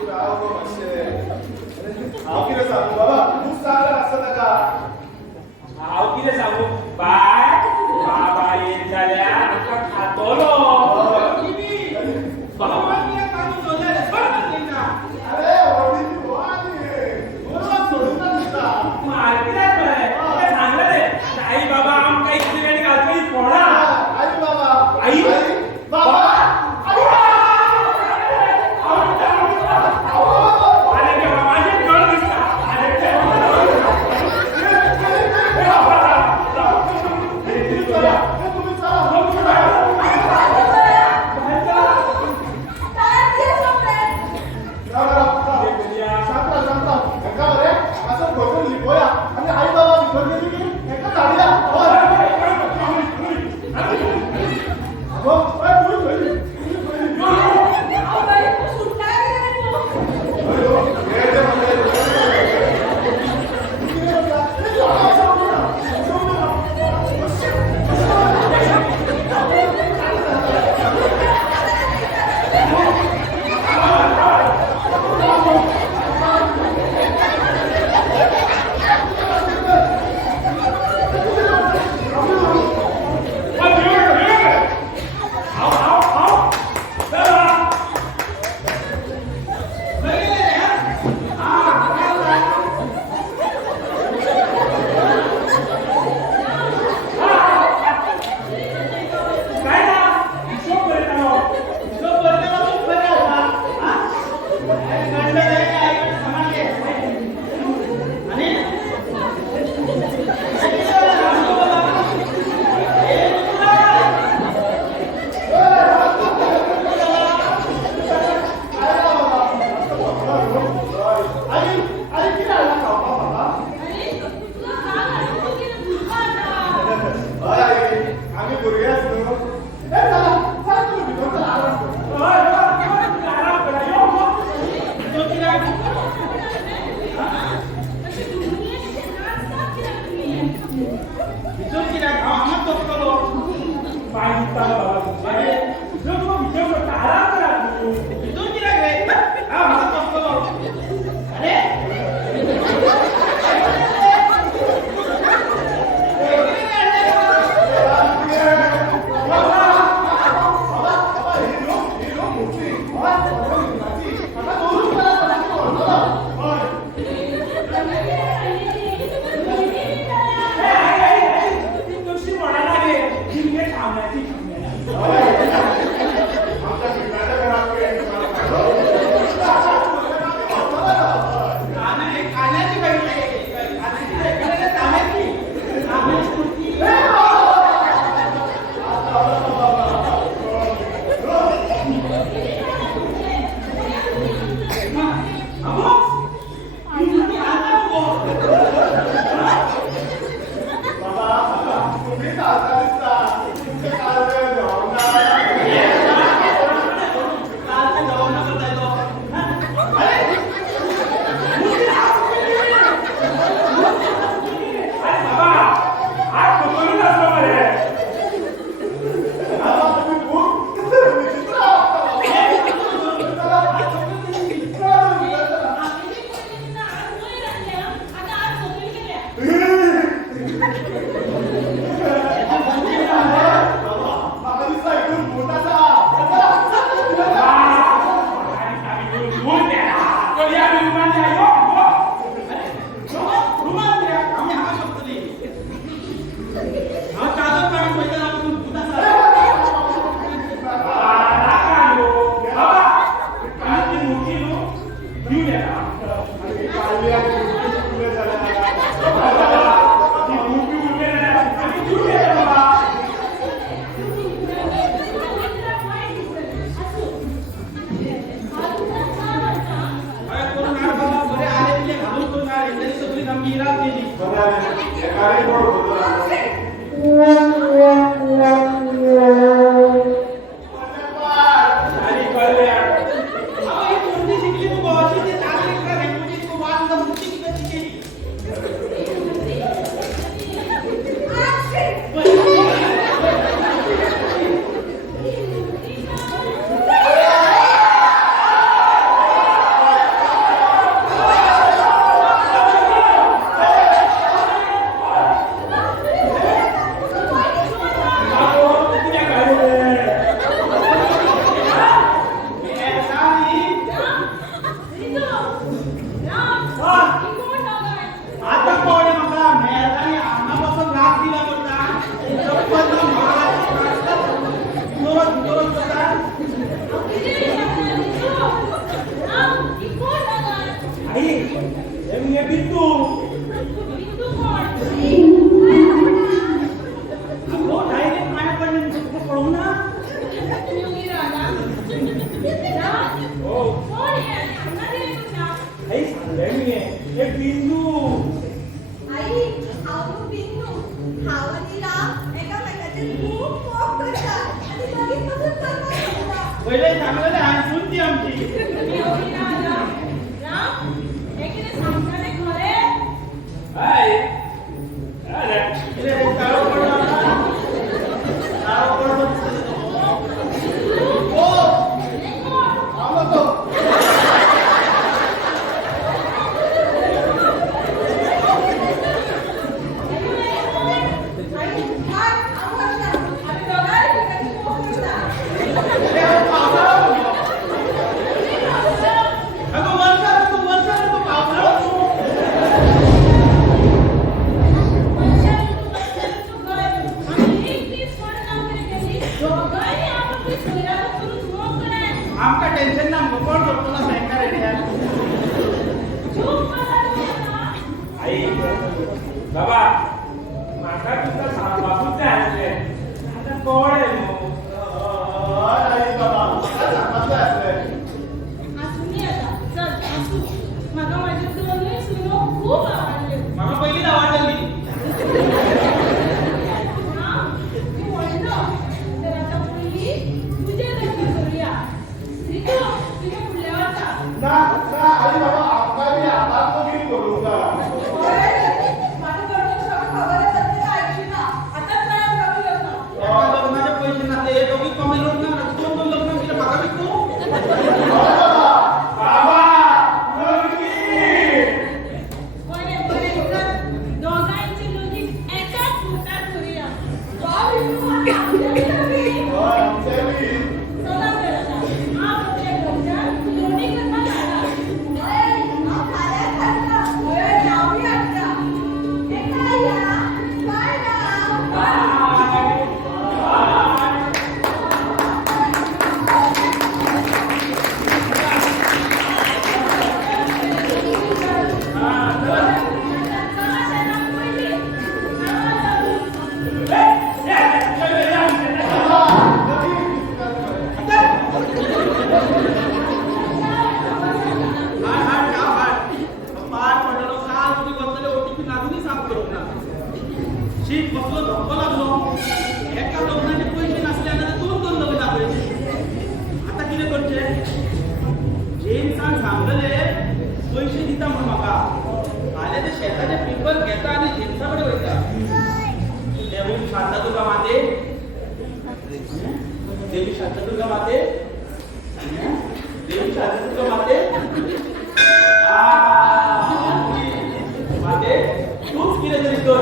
राव गो मातशे हांव कितें सांगू बाबा तूं सांगला आसता ताका हांव कितें सांगू बाय बाबा येत जाल्यार आमकां खातलो बाबा कित्याक काढून दवरले रे सोड तेंका अरे व्हडली ती वाली गोरवां सोडून ना दिसता मारकिरात मरे सांगलं रे आई बाबा आमकां इतली वेळ घालतली फोडा आई बाबा आई? बाबा अरे देवा माझे डोळे दिसता अरे तुम्ही चला अरे म्हाका दिसता हितून भूत आसा. रुमाल द्या, आम्ही हाका शकतली. हांव चादर काडून पळयताना हांव भूत आसा. काय करून हाड बाबा बरे आले बिले घालून करून हाड. तरी सगळी आमची इराद केली. एकाने कोण होतो आणि कळल्या अहो, ही कोणती शिकली तू भावाची? ती चांगली का रे? तुझी तू वाद मुक्ती कशी केली? तुझ्या घरी आता कोणी म्हाका मेळटानी हांगापासून राग दिला करता. चप्पल लावन जोरात जोरात करता. आई हे मी बिंदू अगो डायरेक्ट पाया पडले तुका कळूं ना. हो आई सांगले मी हे बिंदू आई, हांव बिंदू. हांव आनी राम एकामेकाचेर खूब मोग करतात आनी मागीर पासून करपाक लागतात. पहिले सांगलेले हांसून ती आमची. आई अरे कितें काळो पडलो ना? काळो पडलो आई, हाय, हांव वचना. आमी दोगांय एकामेकाचेर मोग करतात. अगो वर्षा तू पावसाळो तू. आमका टेन्शन ना कोण करतो ना बँका रेड्या. आई बाबा म्हाका तुका सांगपाकूच जाय आसलें आता कळ्ळें न्हू आई बाबा काय सांगपाक जाय आसलें. म्हाका माझे दोनूय सुनो खूप आवडले. म्हाका पयलीच आवडलेली. तू म्हणलो तर आता पहिली तुझे लग्न करूया. रितू तुझ्या फुडल्या वता. ना आई बाबा आमकां बी आतांच लगीन करूंक जाय. माझ्या कडून सगळं खबरच असते का ऐकशीना. आताच मला बघू लागलं. एका लग्नाचे पैसे नासले हे दोघी कमी लोक ना. दोन दोन लग्न केलं म्हाका बी तू. बाबा मुलगी बरे तर दोघांची दोघी एकाच फुटात करूया. वा, बिंदू, आमच्या बी. हय आमचें बी. चला तर आता आपल्या घरच्यान लोणी करपाक आला. होय, हांव फाल्यां हाडटा. होय, हांव बी हाडटा. एका या. बाय राम. हाड हाड गाव हाड. पाठ पडलो काल तुम्ही बसलेले ओटीपी लागूनही साफ करूंक ना. शीट बसलो धक्को लागलो. एका लग्नाचे पैसे नसल्याने दोन दोन लग्न दाखवायचे. आता कितें करचें? जेम्सान सांगलेले पैसे दिता म्हणून म्हाका. फाल्यां ते शेताचे पेपर घेता आनी जेम्सा कडेन वयता. देवी शांतादुर्गा माते, देवी शांतादुर्गा माते, देवी शांतादुर्गा माते. माते तूच कितें तरी कर.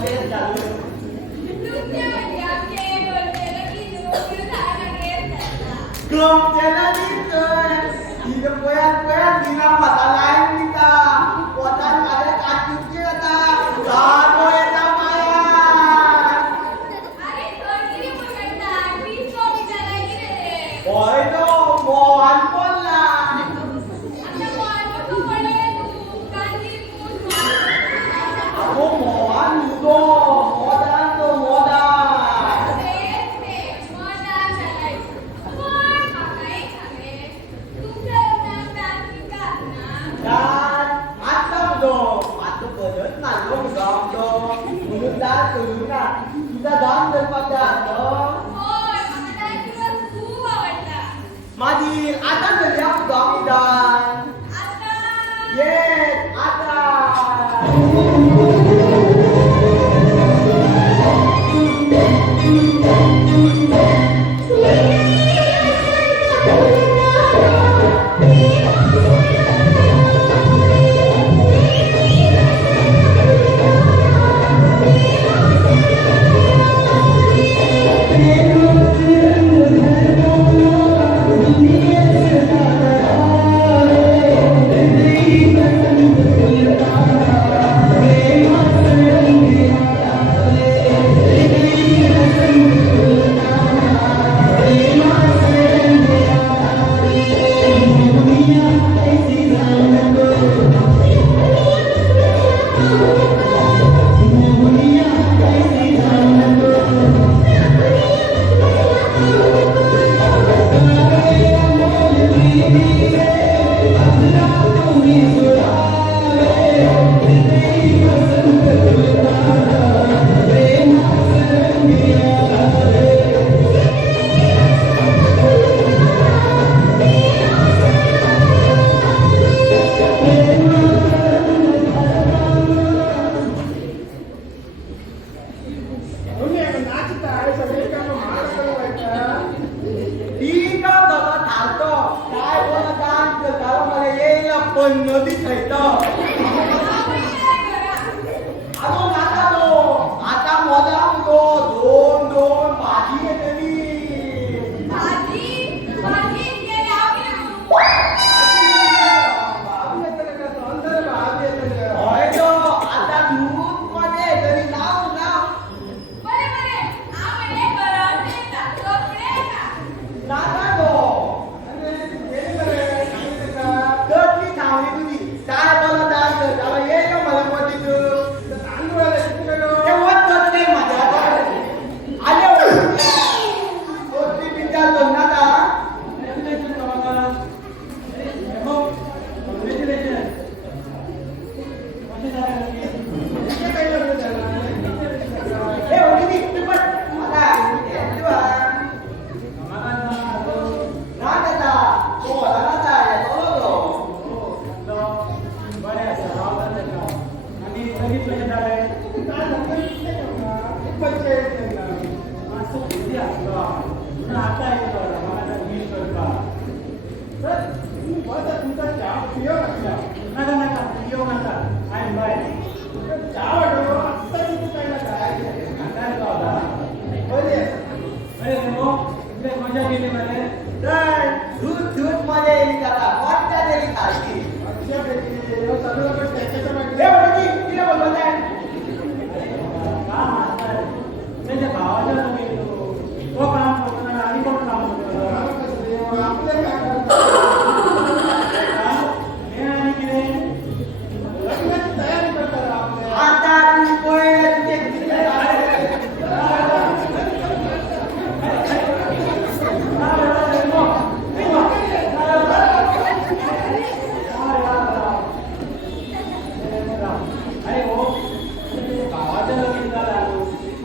ड्रेस घालून नृत्य म्हणजे आमचे डोलतेलं की नृत्य झाला ड्रेस घातला. गमतेला दिसतोय तिथं पयात तिला मता लाईन दिता पोटात माझ्या काटूची आता जातो येता पायात. अरे थोडी पकडता ती चोरी करायला गेले. होय तो मोहन बोलला. आता बॉल बघू पडले तू कांदी मूठ मार. अगो मोहन मुदो मोदान तो मोदान. तेच मदान चालायचं. पण माका एक सांगे, तुमचं नाव दासिका ना? डान आता मुदो आता बदत नालो मुदो म्हणून डान करू ना तुझा दाम करपाक जाय होय, माका डान्स दिवस खूप आवडला. माझी आता करया मुदो डान आता येस आता. ठीक आहे बाबा थांबतो काय बोला काम करता मला येईल पण नदी खायतो अजून आता तो आता मोजा तो दोन भाजी येतली भाजी गेले आवडे होय तो आता दूध मध्ये तरी लाव बरे बरे आवडे करत देता कपडे का नाका तो कसली थांबली तुझी काय बोला डान्स कर त्याला ये का मला पटीत ते वत करत नाही माझ्या आले कोणती पिझ्झा करणार का हे ओली ती पण आता नागता तो नागता येतो मजा गेली मध्ये दूध मध्ये येईल त्याला वाटता तरी खायची हे ओली तिला बोलवत आहे काम असणार त्याच्या भावाच्या लग्नी गेलो तो काम करतो आणि कोण काम करतो हे आणि किती आता तू पळत ते अरे हो भावाच्या लग्नी झाला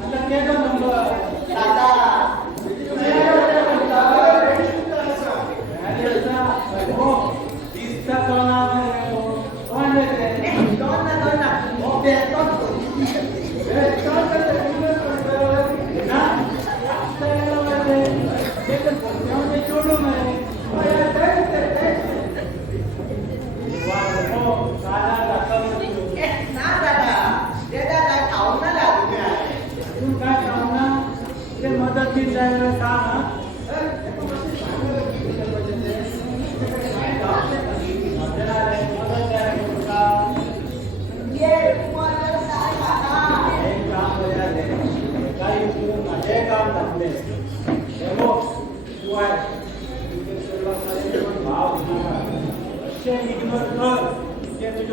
आता केलं नंबर दादा हो दिसता कोणा कोण देते दोन ना हो बेस्ट ना दादा ते दादा खाऊन ना लागू मशीन जाय सांग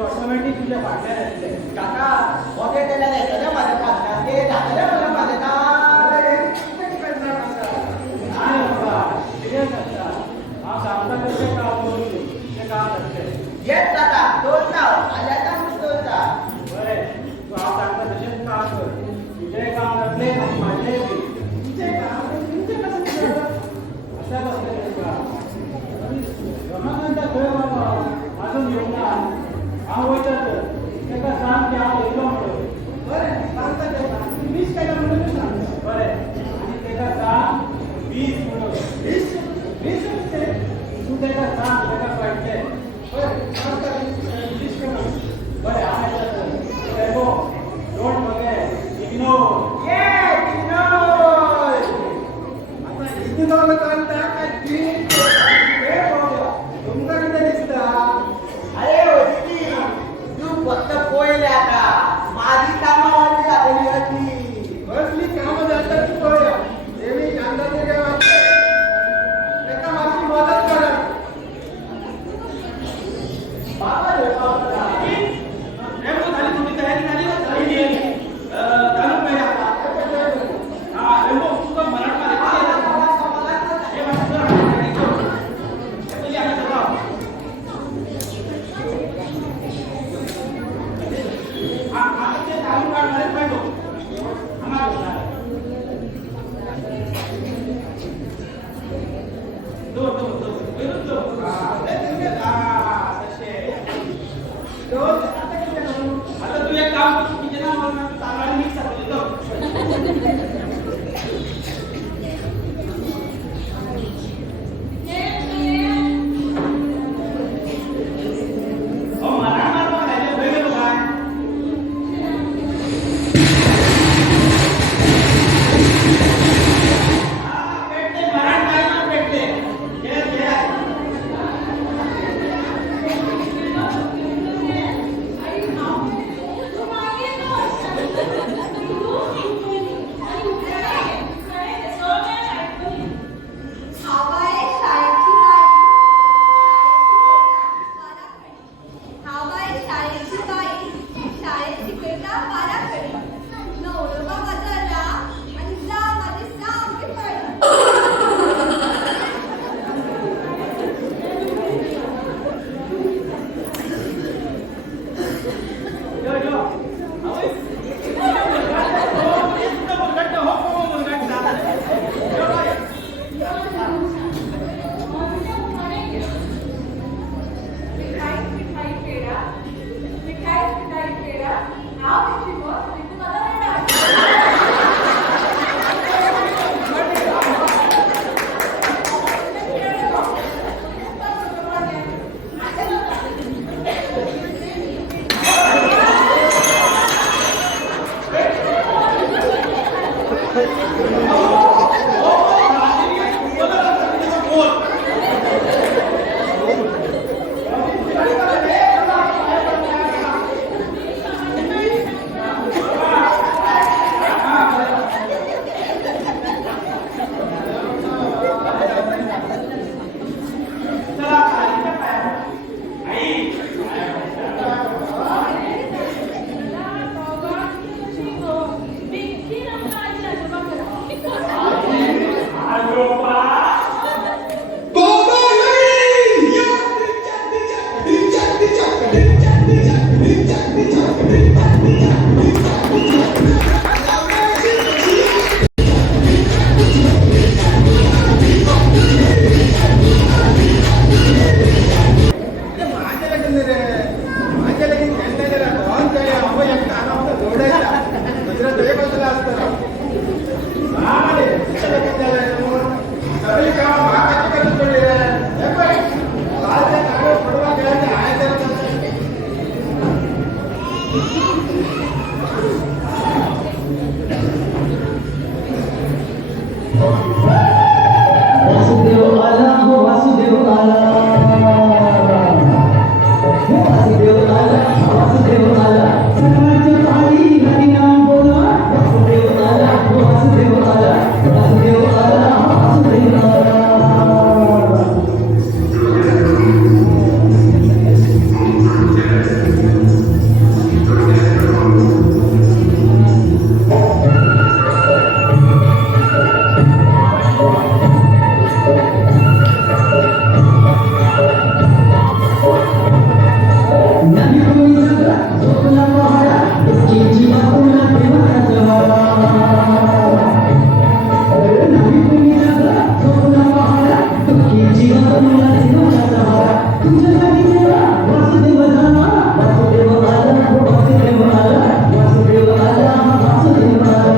ऑटोमॅटिक तुझ्या भांड्यात असते काका मोठे त्याला द्यायचं ना माझ्या पाचका ते झालं मला माझ्या ना नाही बाबा सिरियस असता हा सांगता कसे काम करू ते काम असते येत काका तोच नाव आल्याचा तोच बरे तू हा सांगता तसेच काम कर तुझे काम नसले आणि माझे तुझे काम तुमचे कसं असं बसले का रमाकांतचा खेळ बाबा अजून येऊ ना हा होतात त्याला सांग की हा एकला म्हणतो बरं सांगता त्याला 20 टक्का म्हणून सांग बरं आणि त्याला सांग 20 म्हणून 20 असते तू त्याला सांग त्याला पाहिजे बरं सांगता 20 टक्का बरं आहे देखो डोंट फॉरगेट इग्नोर आता इग्नोर करता का तुमका किती दिसता अरे होती तू फक्त पोयले आता माझी कामावाली झालेली होती बसली कामं जातात तू करूया देवी चांदाचे काय वाटते एका माझी मदत करा बाबा रे बाबा रेमो झाली तुम्ही तयारी झाली ना चालू पाहिजे आता हा रेमो तुझा मराठा हे माझं पहिली आता चला हा ते चालू काढणार पाहिजे आम्हाला आता तू एक काम कर की जना मला चांगला मिक्स वासुदेव आला हो वासुदेव आला वासुदेव आला वासुदेव आला सर्वांच्या पायी हरिनाम बोला वासुदेव आला हो वासुदेव आला वासुदेव आला हो वासुदेव आला नवी कोणी सगळा झोपला पहाडा इसकी जीवा पुन्हा देवाचा वाडा नवी कोणी सगळा झोपला पहाडा इसकी जीवा पुन्हा देवाचा वाडा तुझ्यासाठी देवा वासुदेव झाला वासुदेव आला वासुदेव आला वासुदेव आला वासुदेव आला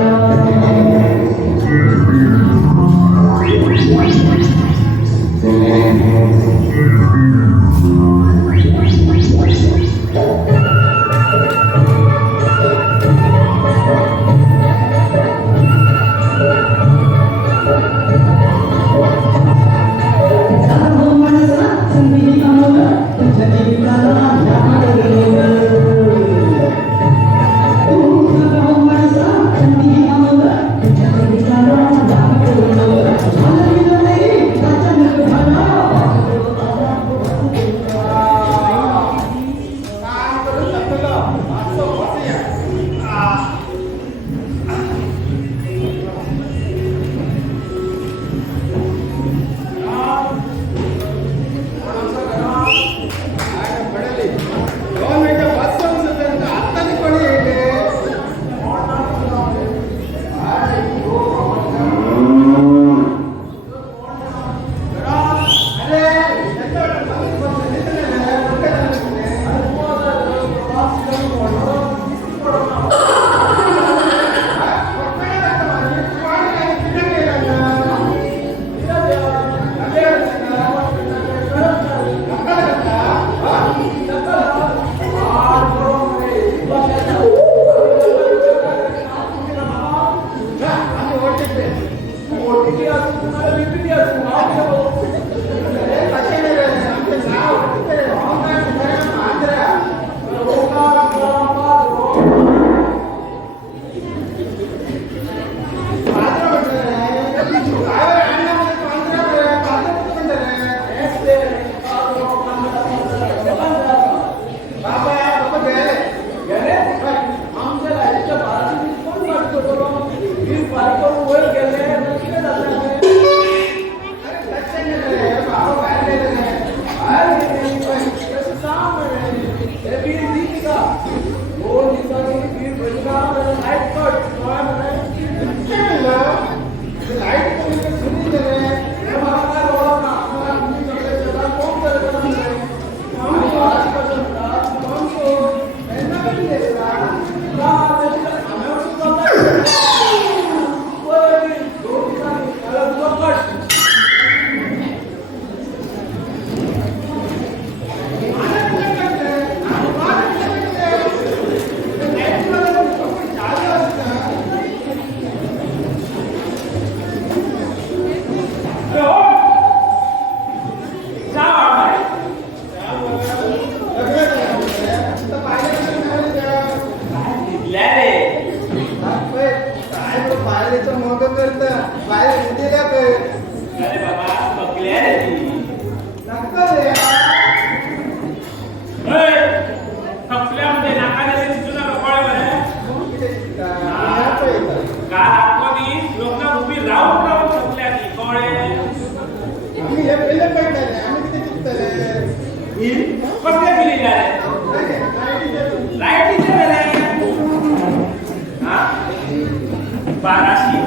बाराशे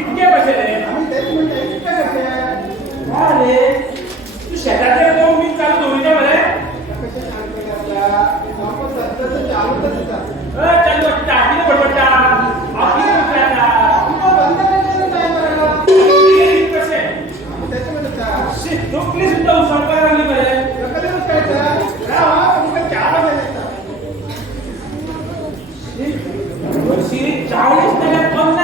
इतके पैसे रे अरे तू शेताचे कोण मी चालू धुळीच्या मध्ये चालू टाकीने पडपडता ऑफिस उतरायचा प्लीज सुद्धा उसळका लागली पाहिजे वर्षी 40 ते 50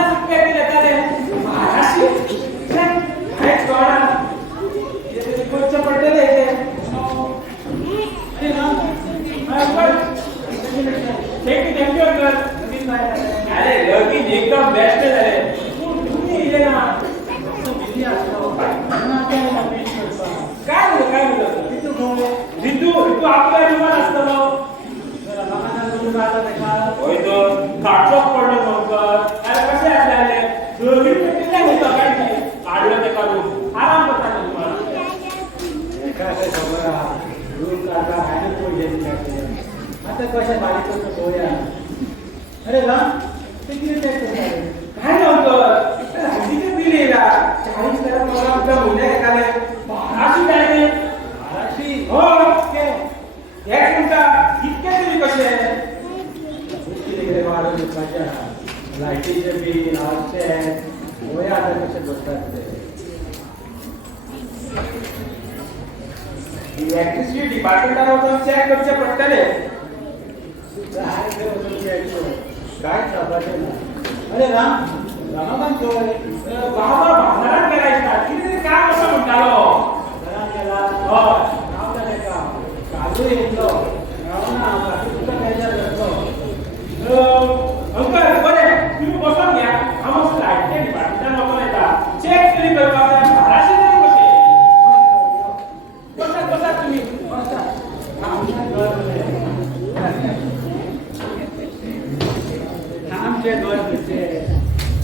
लगीन काय झालं? अरे लगीन एकदम बेस्ट झाले तुम्ही इले ना असं busy असतो. म्हणून आता याला wish करतो. काय बोलतो किती गोड आहे. रितू आपल्या विमान असतो जरा बघा तुम्ही आता देखा. होय तो काटलोच पडलो नव्हतं अरे कसे असले लगीन पेटी नाही होतं काय काढलं ते काढून आराम करता तुम्हाला काय काय खबर आहे? दूध काढा, खायला पोट घेतली जाते. आता कशा बारीक होतं पोया. अरे राम, ते किती टॅक्स आहे? काय नव्हतं हल्लीचे बिल येला 40 करा मला आपल्या मुल्या एकाले 1200 द्यायले 1200? हो इतके? एक मिनिट इतके तरी कसे गोष्टी तिकडे वाढवून देतात. लाईटीचे बिल, औषध, पोया आता कसे बसतात ते. इलेक्ट्रिसिटी डिपार्टमेंटावर चेक करचे पडतले काय सापडले ना? अरे राम, रामाकांत जोय. बाबा बाजारात गेलायचा किती काम असं म्हणतालो घरात गेला. हो नाव काय का? काजू येतो. रावणा, काजू तुझा कायचा करतो. अंकल बरे तुम्ही बसून घ्या आम्हाला लाईट डिपार्टमेंटात नको येता चेक तरी करपाचे 1200 तरी कसे बसा तुम्ही बसा. आमचे घर घरचे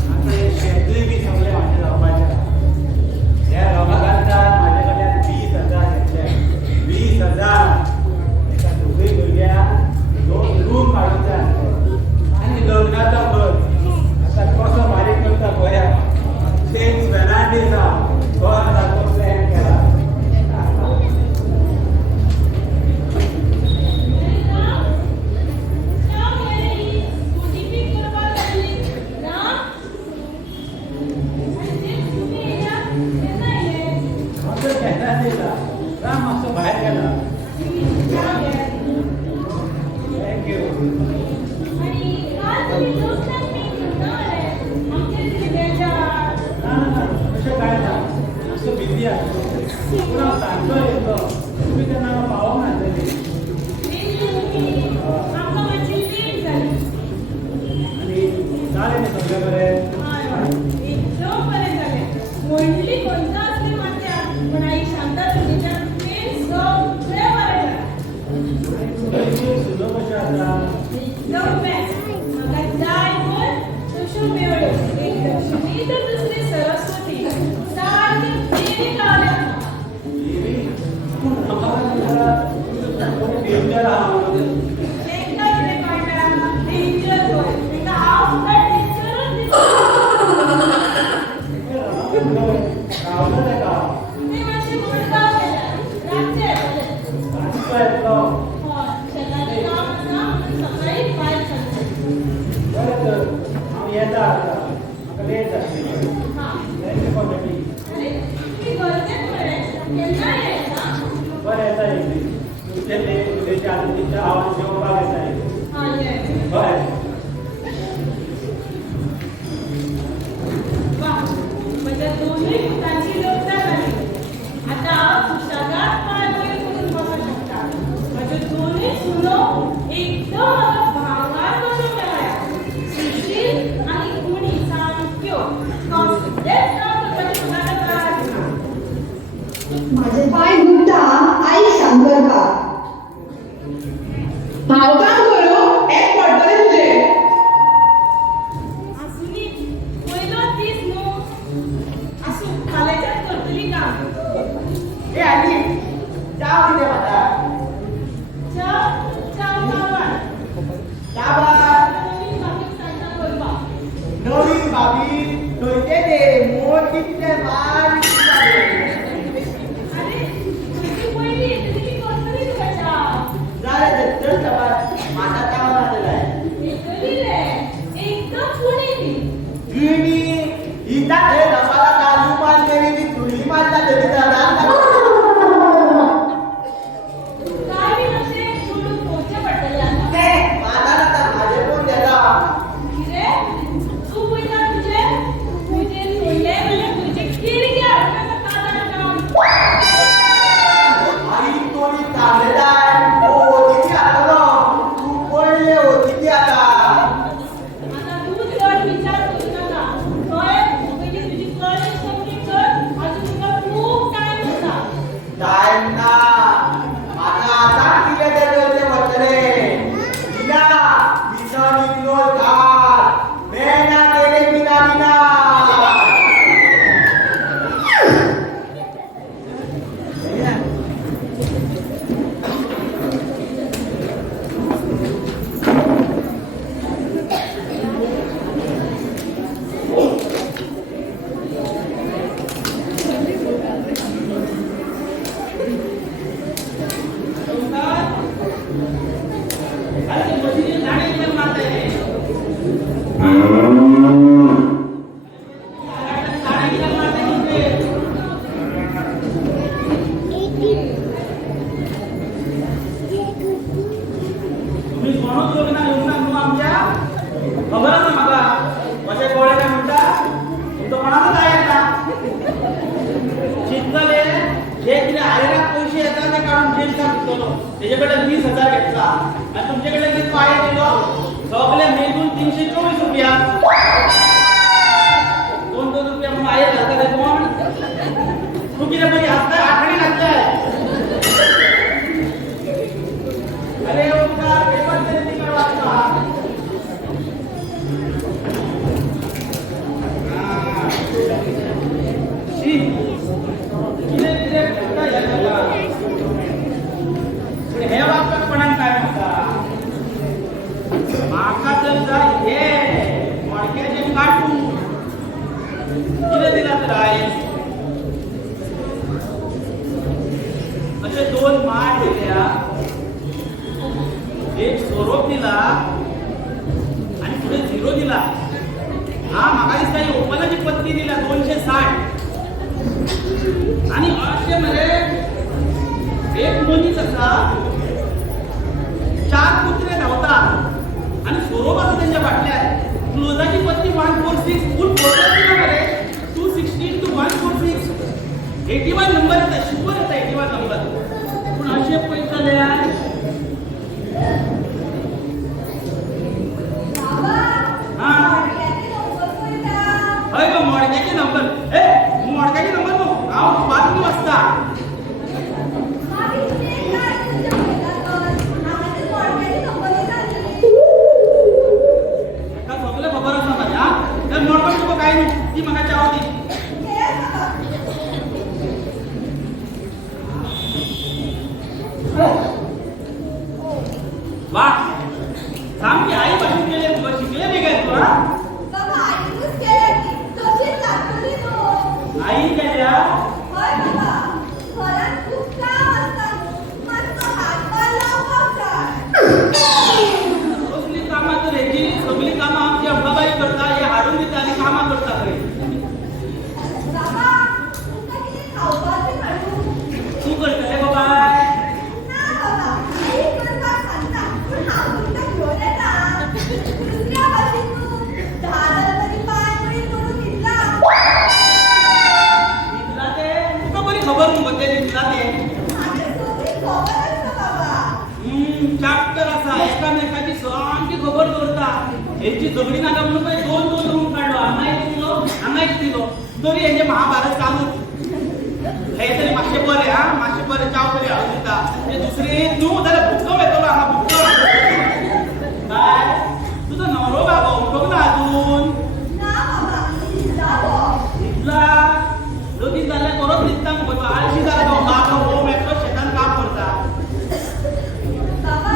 आता हे शेतली बी सगळे माझ्या लोकांच्या. या लोकांच्या माझ्याकडे 20,000 घेतले. 20,000 एका दोघी भुरग्या 2 रूम काढूचा आणि लग्नाचा खर्च आता कसं बारीक करता गोया. सेंट फर्नांडीसचा घर जातो प्लॅन केला. राम असं बाहेर गेला. थँक्यू. कसं काय ना असं बिझी असतो. पुन्हा सांगतो येतो तुम्ही त्यांना पाहून आणलेली आणि झाले नाही तुमच्याकडे. मोडली कोणता असते माझ्या पण आई शांता तुझ्या सगळे बरे सुद्धा कशा आता एकदम बेस्ट मग जाय बोल सुशू बेवडे एक लक्ष्मी तर दुसरी सरस्वती सारखी देवी लावल्या डेंजर एकदा इथे काढला डेंजर होय एकदा आव काय डेंजरच गावलं का ते माझी मुलगा गेला रात्री काय शेताचे काम असतं सकाळी बाहेर चालते बरं आम्ही येता आता मग लेट असते. हां त्यांची क्वांटिटी अरे तुम्ही गरजेत केव्हा यायचा बरं येता येईल. तुमचे ते तुझ्याच्या आधीच्या आवाज जेव्हा बघायचा आहे. हां ये बरं वाह म्हणजे दोन्ही फुटांची लोकता झाली आता सगळ्यात पायवर करून बसू शकता म्हणजे दोन्ही सुनो एकदम भावार करून मिळाल्या सुशील आणि गुणी सांख्यो कॉन्फिडन्स माझे पाय दुखता आई सांगर का हाव काम करू एक पडतले तुझे असुनी पहिलो तीच नो असू कॉलेजात करतली काम ए आजी जाव किती म्हणता चाव चाव चाव जावा नवीन बाकी सांगता बोलवा नवीन भाभी दोयते दे मोठ किती बाल अरे तुझी पहिली तुझी कोणतरी तुझ्या झाले तर माझा जावा झालेला आहे एकली रे एकदम पुणे ती गिणी इता हे दपाला काजू माल गेली ती तुळी मारला तरी काय बी नसे सोडून पोचे पडले आता माझा तर माझे कोण द्याला रे तू पहिला तुझे सोडले म्हणजे तुझे किरगी अडकत काढा काम आई तोडी काढलेला आहे हो तिथे आलो तू पडले हो तिथे आता खबर आसा म्हाका अशें गोळे काय म्हणटा तुमचो कोणाचो जाय येता चिंतले जे कितें आयराक पयशे येता ते काडून जेमसाक दितलो तेजे कडेन 20,000 घेतला आनी तुमचे कडेन कितें पाय दिलो सगळे मेजून 324 रुपया 2-2 रुपया म्हणून आयर घालता कोण तू कितें बरी हातताय आठवणी घातलाय अरे उठा पेपर तरी तिकडे वाचता शी कितें कितें करता ह्या जगात पूण हे वाचकपणान काय म्हणटा म्हाका तर जाय हे मडक्याचें काटून कितें दिला तर आयज अशे 2 माठ दिल्या एक सोरोप दिला आणि पुढे 0 दिला हा म्हाका दिसता ही ओपनाची पत्ती दिला 260 आणि अशे मरे एक मनीस आसा 4 कुत्रे धांवता आणि सोरोप आसा तेंच्या फाटल्यान क्लोजाची पत्ती 146 फूल टोटल दिला मरे 216 to 146 81 नंबर येता शुअर येता 81 नंबर पूण अशे पळयतल्यार हय गो मडक्याचे नंबर ए मडक्याचे नंबर न्हू हांव बातमी वाचता ताका सगळें खबर आसा म्हाज्या तर मडकं तुका काय न्हू ती म्हाका चाव दी वा सामकी आई भाशेन केले तुका शिकले बी काय तू आई केल्या कसली कामां तर हेची सगळी कामां आमची अंबाबाई करता हे हाडून दिता आनी कामां करता खंय तूं करतले गो बाय दितला ते तुका बरी खबर न्हू गो ते दितला ते चॅप्टर आसा एकामेकाची सामकी खबर दवरता हेची झगडी नाका म्हणून पळय 2-2 रूम काडलो हांगा एक दिलो हांगा एक दिलो तरी हेजे महाभारत चालूच हे तरी मातशे बरे हा मातशे बरे चाव तरी हाडून दिता ते दुसरे न्हू जाल्यार भुक्कम येतलो हांगा भुक्कम बाय तुजो नवरो बाबा उठोंक ना अजून दितला लगीन जाल्यार बरोच दिसता मुगो तो आळशी जाला तो बाबा होम एकटो शेतान काम करता बाबा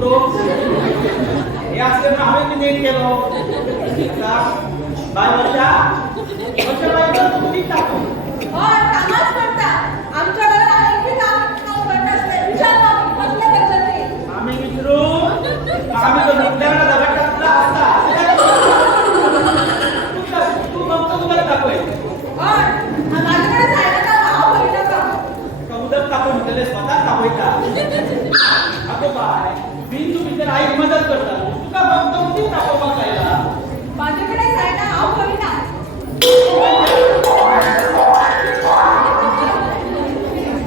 तो हे असले पण आम्ही नीट केलो बाय वर्षा बायको तुम्ही टाकू कामच करता आमच्या घरात आणखी काम करत असते विचार कसले करतात ते आम्ही विचारू आम्ही तो निघल्याला दगड टाकला असता तू फक्त तुम्हाला टाकूय माझ्याकडे जायला का नाव बघितलं का उदक टाकून त्याला स्वतः टाकायचा अगो बाय बिन तुम्ही तर आई मदत करता तुका फक्त उदीच टाकवा जायला माझ्याकडे जायला नाव बघितला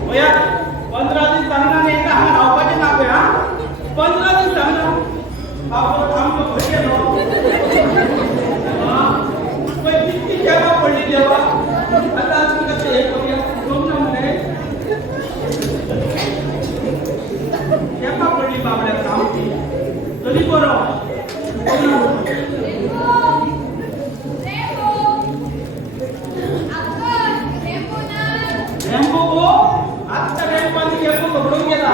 भैया 15 दिन चांगला नाही का हा नावाचे नाव आहे हा 15 दिन चांगला बाबा आमचं घरी येतो किती जेव्हा पडली तेव्हा आता आज कसं हे करूया दोन मध्ये केव्हा पडली बाबड्या आमची तरी बरं रेम्बो को आजच्या रेम्बोने रेम्बो पकडून गेला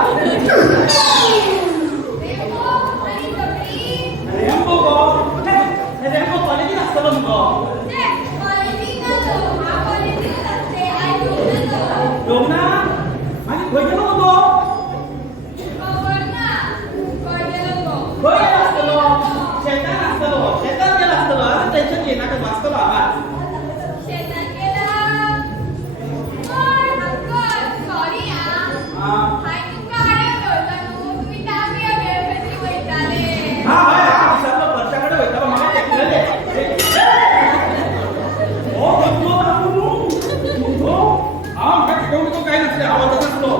रेम्बो को हे रेम्बो कॉलेजीत असतो मग डोंगना आणि खंय गेलो तो खंय असतलो शेतान असतलो शेतात गेला असतलो आता टेन्शन घे नाटक वाचतलो आवाज हा भाई हा विसरलो वर्षाकडे होता मला टेकलेले हो बघतो हो हा काय ठेवून तो काय नसले आवाज नसतो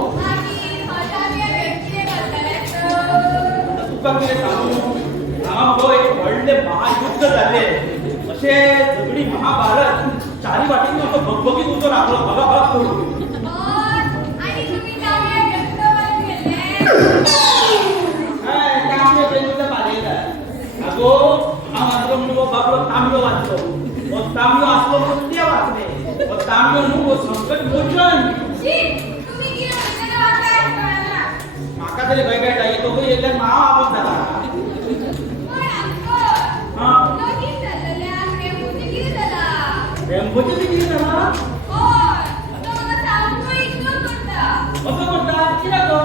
तुका किती सांगू हा हो एक व्हडले महायुद्ध झाले असे सगळी महाभारत चारी वाटेने असं भगभगीत उतो लागलो बघा बघा करून अगो हा मात्र मुलगा बाबलो तांबलो वाचलो तांबलो असलो म्हणून ते वाचले तांबलो नको संकट मोचन माका तरी काय काय तो येल्या नाव आपण झाला रेम्बोचे किती झाला असं म्हणता किती तो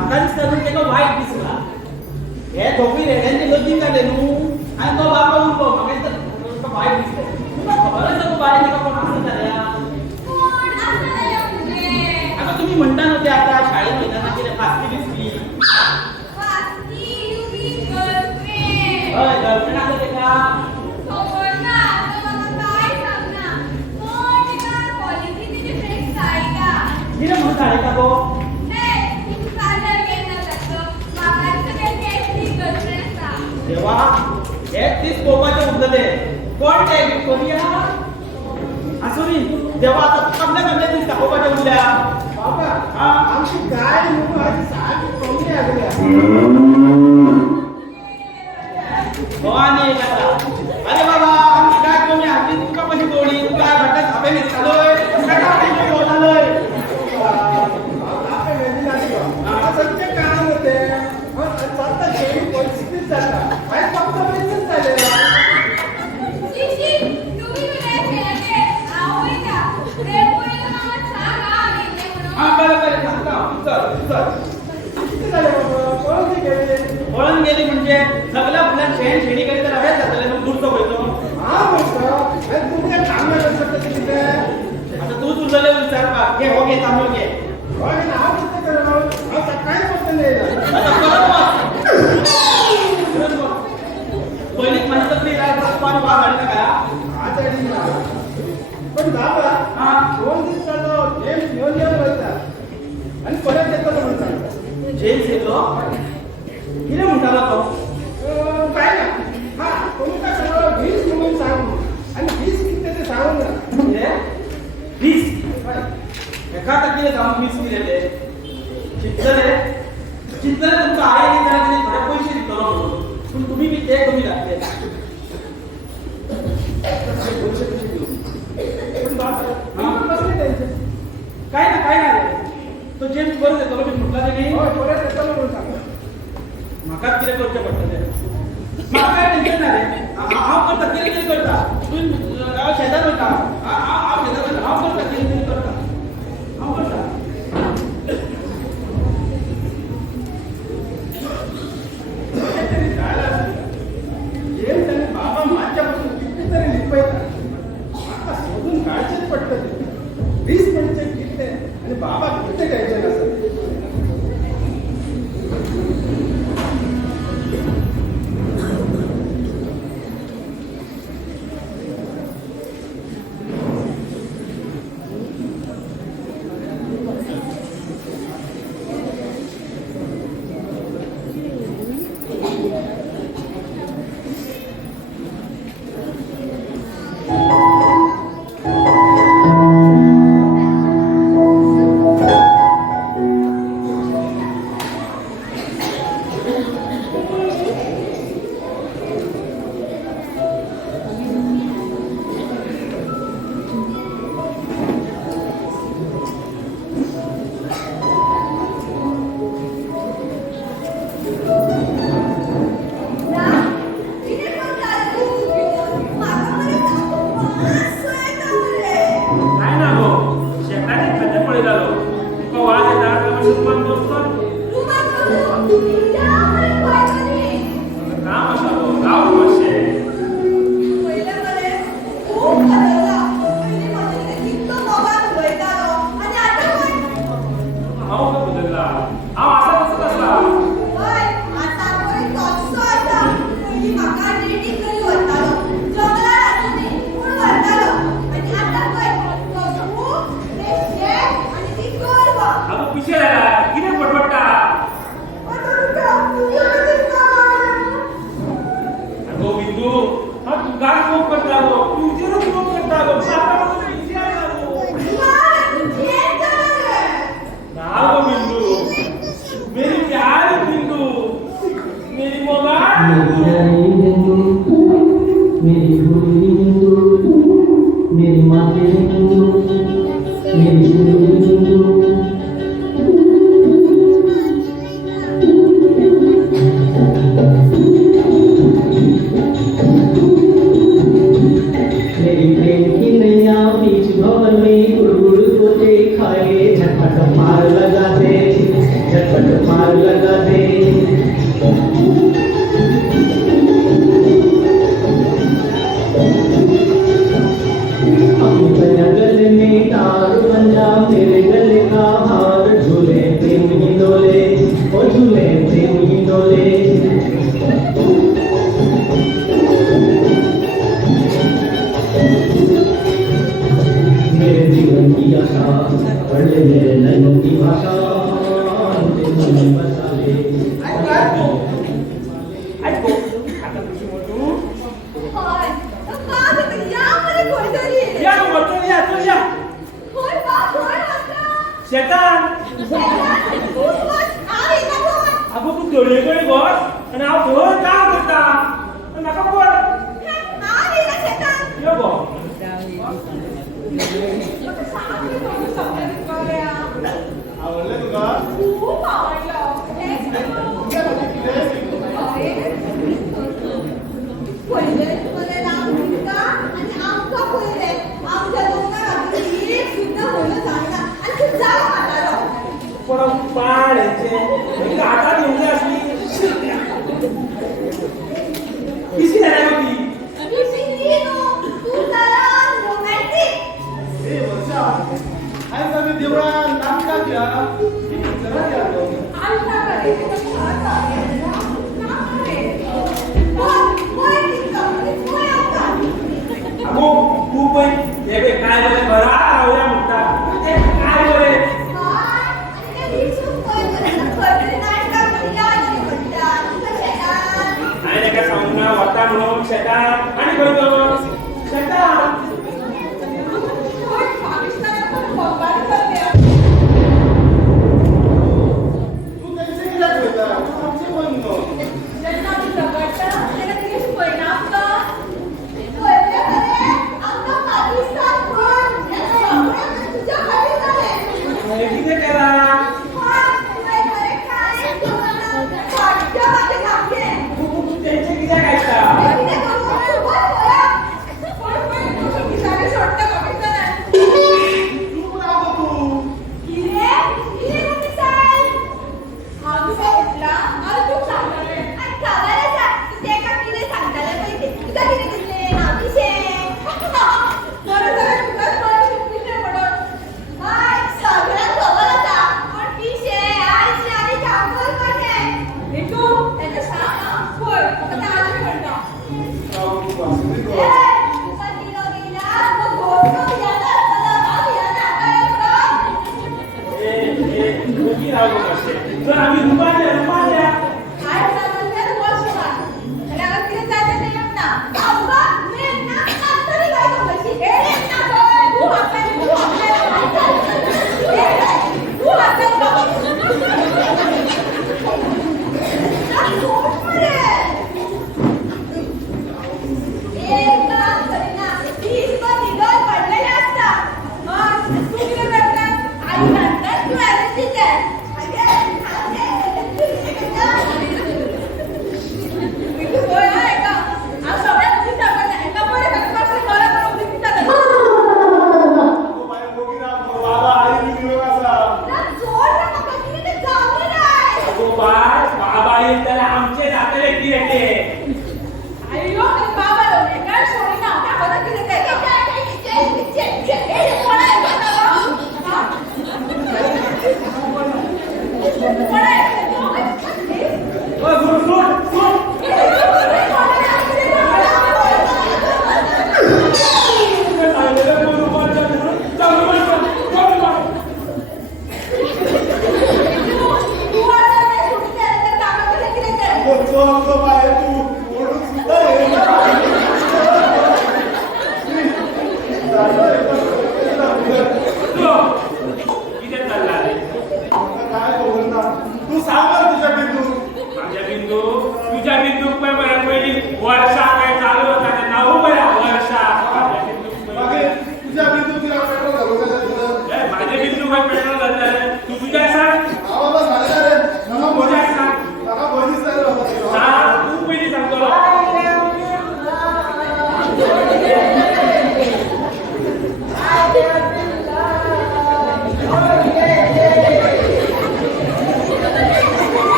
आता दिसता तेका वाईट दिसला हे दोघी रेड्यांचे लग्न झाले न्हू आणि तो बाबा उठलो म्हाका तर वाईट दिसता तुका खबर आसा तो बाय तेका कोण असं जाल्या आता तुम्ही म्हणता नव्हते आता शाळेत वयताना कितें फास्टी दिसली हय गर्लफ्रेंड आसा तेका कितें म्हणून शाळेत गो देवा एक तीस पोपाचे उरलेले कोण ते विक्टोरिया असुरी देवा आता कसले कसले दीस पोपाचे उरल्या बाबा आमची गाय न्हू आजी सारकी कोंबडी आगल्या भवानी कसा अरे बाबा आमची गाय कोणी हाती तुका कशी तोडी तू काय घाटात धाबे निघतालोय काय काय बोलालोय आपे वेदी लागलो सत्य काम होते सत्ता शेळी परिस्थिती जाता काय फक्त वेदच झालेला हा बरं सांगता चल किती झाले बाबा वळून गेली म्हणजे सगळ्या फुलां शेण शेणी करीत तर हवेच जातले मग दूरचो पळतो हा म्हणतो तुमच्या काम शकता किती आता तू तुझले विचारपा घे हो घे तांबूळ घे नाव किती करणार सकाळी पासून येईल आता परत पहिलीच म्हणत तरी पाणी वाघ आली का आचारी पण बाबा हा 2 दिवस चाललो जेम्स घेऊन यायला आणि परत येतो म्हणतात जेम्स येतो किती म्हणताला तो काय ना हा तुमच्या समोर 20 म्हणून सांगू आणि 20 किती ते सांगू ना 20 एखादा किती जाऊन 20 केलेले चित्तले तुमचा आहे त्याला थोडे पैसे दिलो पण तुम्ही बी ते कमी लागते पण बाबा कसले टेन्शन काय ना रे तो तुमी होय परत येताना म्हणून सांगा म्हाका कितें करचें पडटलें म्हाका काय टेन्शन ना रे हांव करता कितें कितें करता तूं शेजार वयता हांव शेजार वयता हांव करता कितें कितें करता हांव करता येईल त्याने बाबा माझ्यापासून कितीतरी लिपयता आता शोधून काढचेच पडतं 20 म्हणजे किती आणि बाबा किती टेन्शन असेल काय ना गो शेताने खाते पळयतालो तुका वाज येता काय सुपान बसतो काम आसा गो राव मातशें हांव खंय बदलला हांव आसा तसोच आसा आगो पिशे लागला कितें पटपडटा आगो बिंदू हांव तुका फोन करता गो तुजेरूच फोन करता गो म्हाका लागून पिशे आसा गो ना गो बिंदू मेरी प्यारी बिंदू मेरी मोगाट बिंदू मेरी भूली बिंदु मेरी माते बिंदु मेरी भूली बिंदु मेरी प्रेम की नैया बीच भंवर में उड़ होते खाए झटपट मार लगाते झटपट मार लगाते अपने गले में तार बंजा मेरे गले का हार झूले प्रेम ही डोले ओ झूले प्रेम ही डोले मेरे जीवन की आशा पढ़ ले मेरे नयनों की भाषा तेरे मन बसा ले ऐको आता कशी म्हणू या गो वचून या तू या शेतान आगो तू दोळे कडेन बस आनी हांव थंय काम करता आनी म्हाका पळ यो गो आवडलं तुका खूप आवडलं पहिले तुला राम मुलगा आणि आमचा पहिले आमच्या दोघांना एक सुद्धा बोलणं झालं ना आणि तू जा म्हातारो पण पाड याचे आता घेऊन असली किसी नाही होती तू सिंधीनो तू जरा रोमॅन्टिक ए वर्षा आज आम्ही देवळात नाटकात या जरा या आमच्याकडे आता अगो तू पण हे बे काय बोले बरा राहूया म्हणता ते काय बोले आणि एका सांगून ना वता म्हणून शेतात आणि करतो शेतात तू त्यांचे किती दोघी राहू कसे जर आम्ही रुपाल्या काय चाललं वर्ष आणि आता तिथे जायचं नाही ना अब्बा मी ना तरी काय कशी हे ना तू आपल्या तू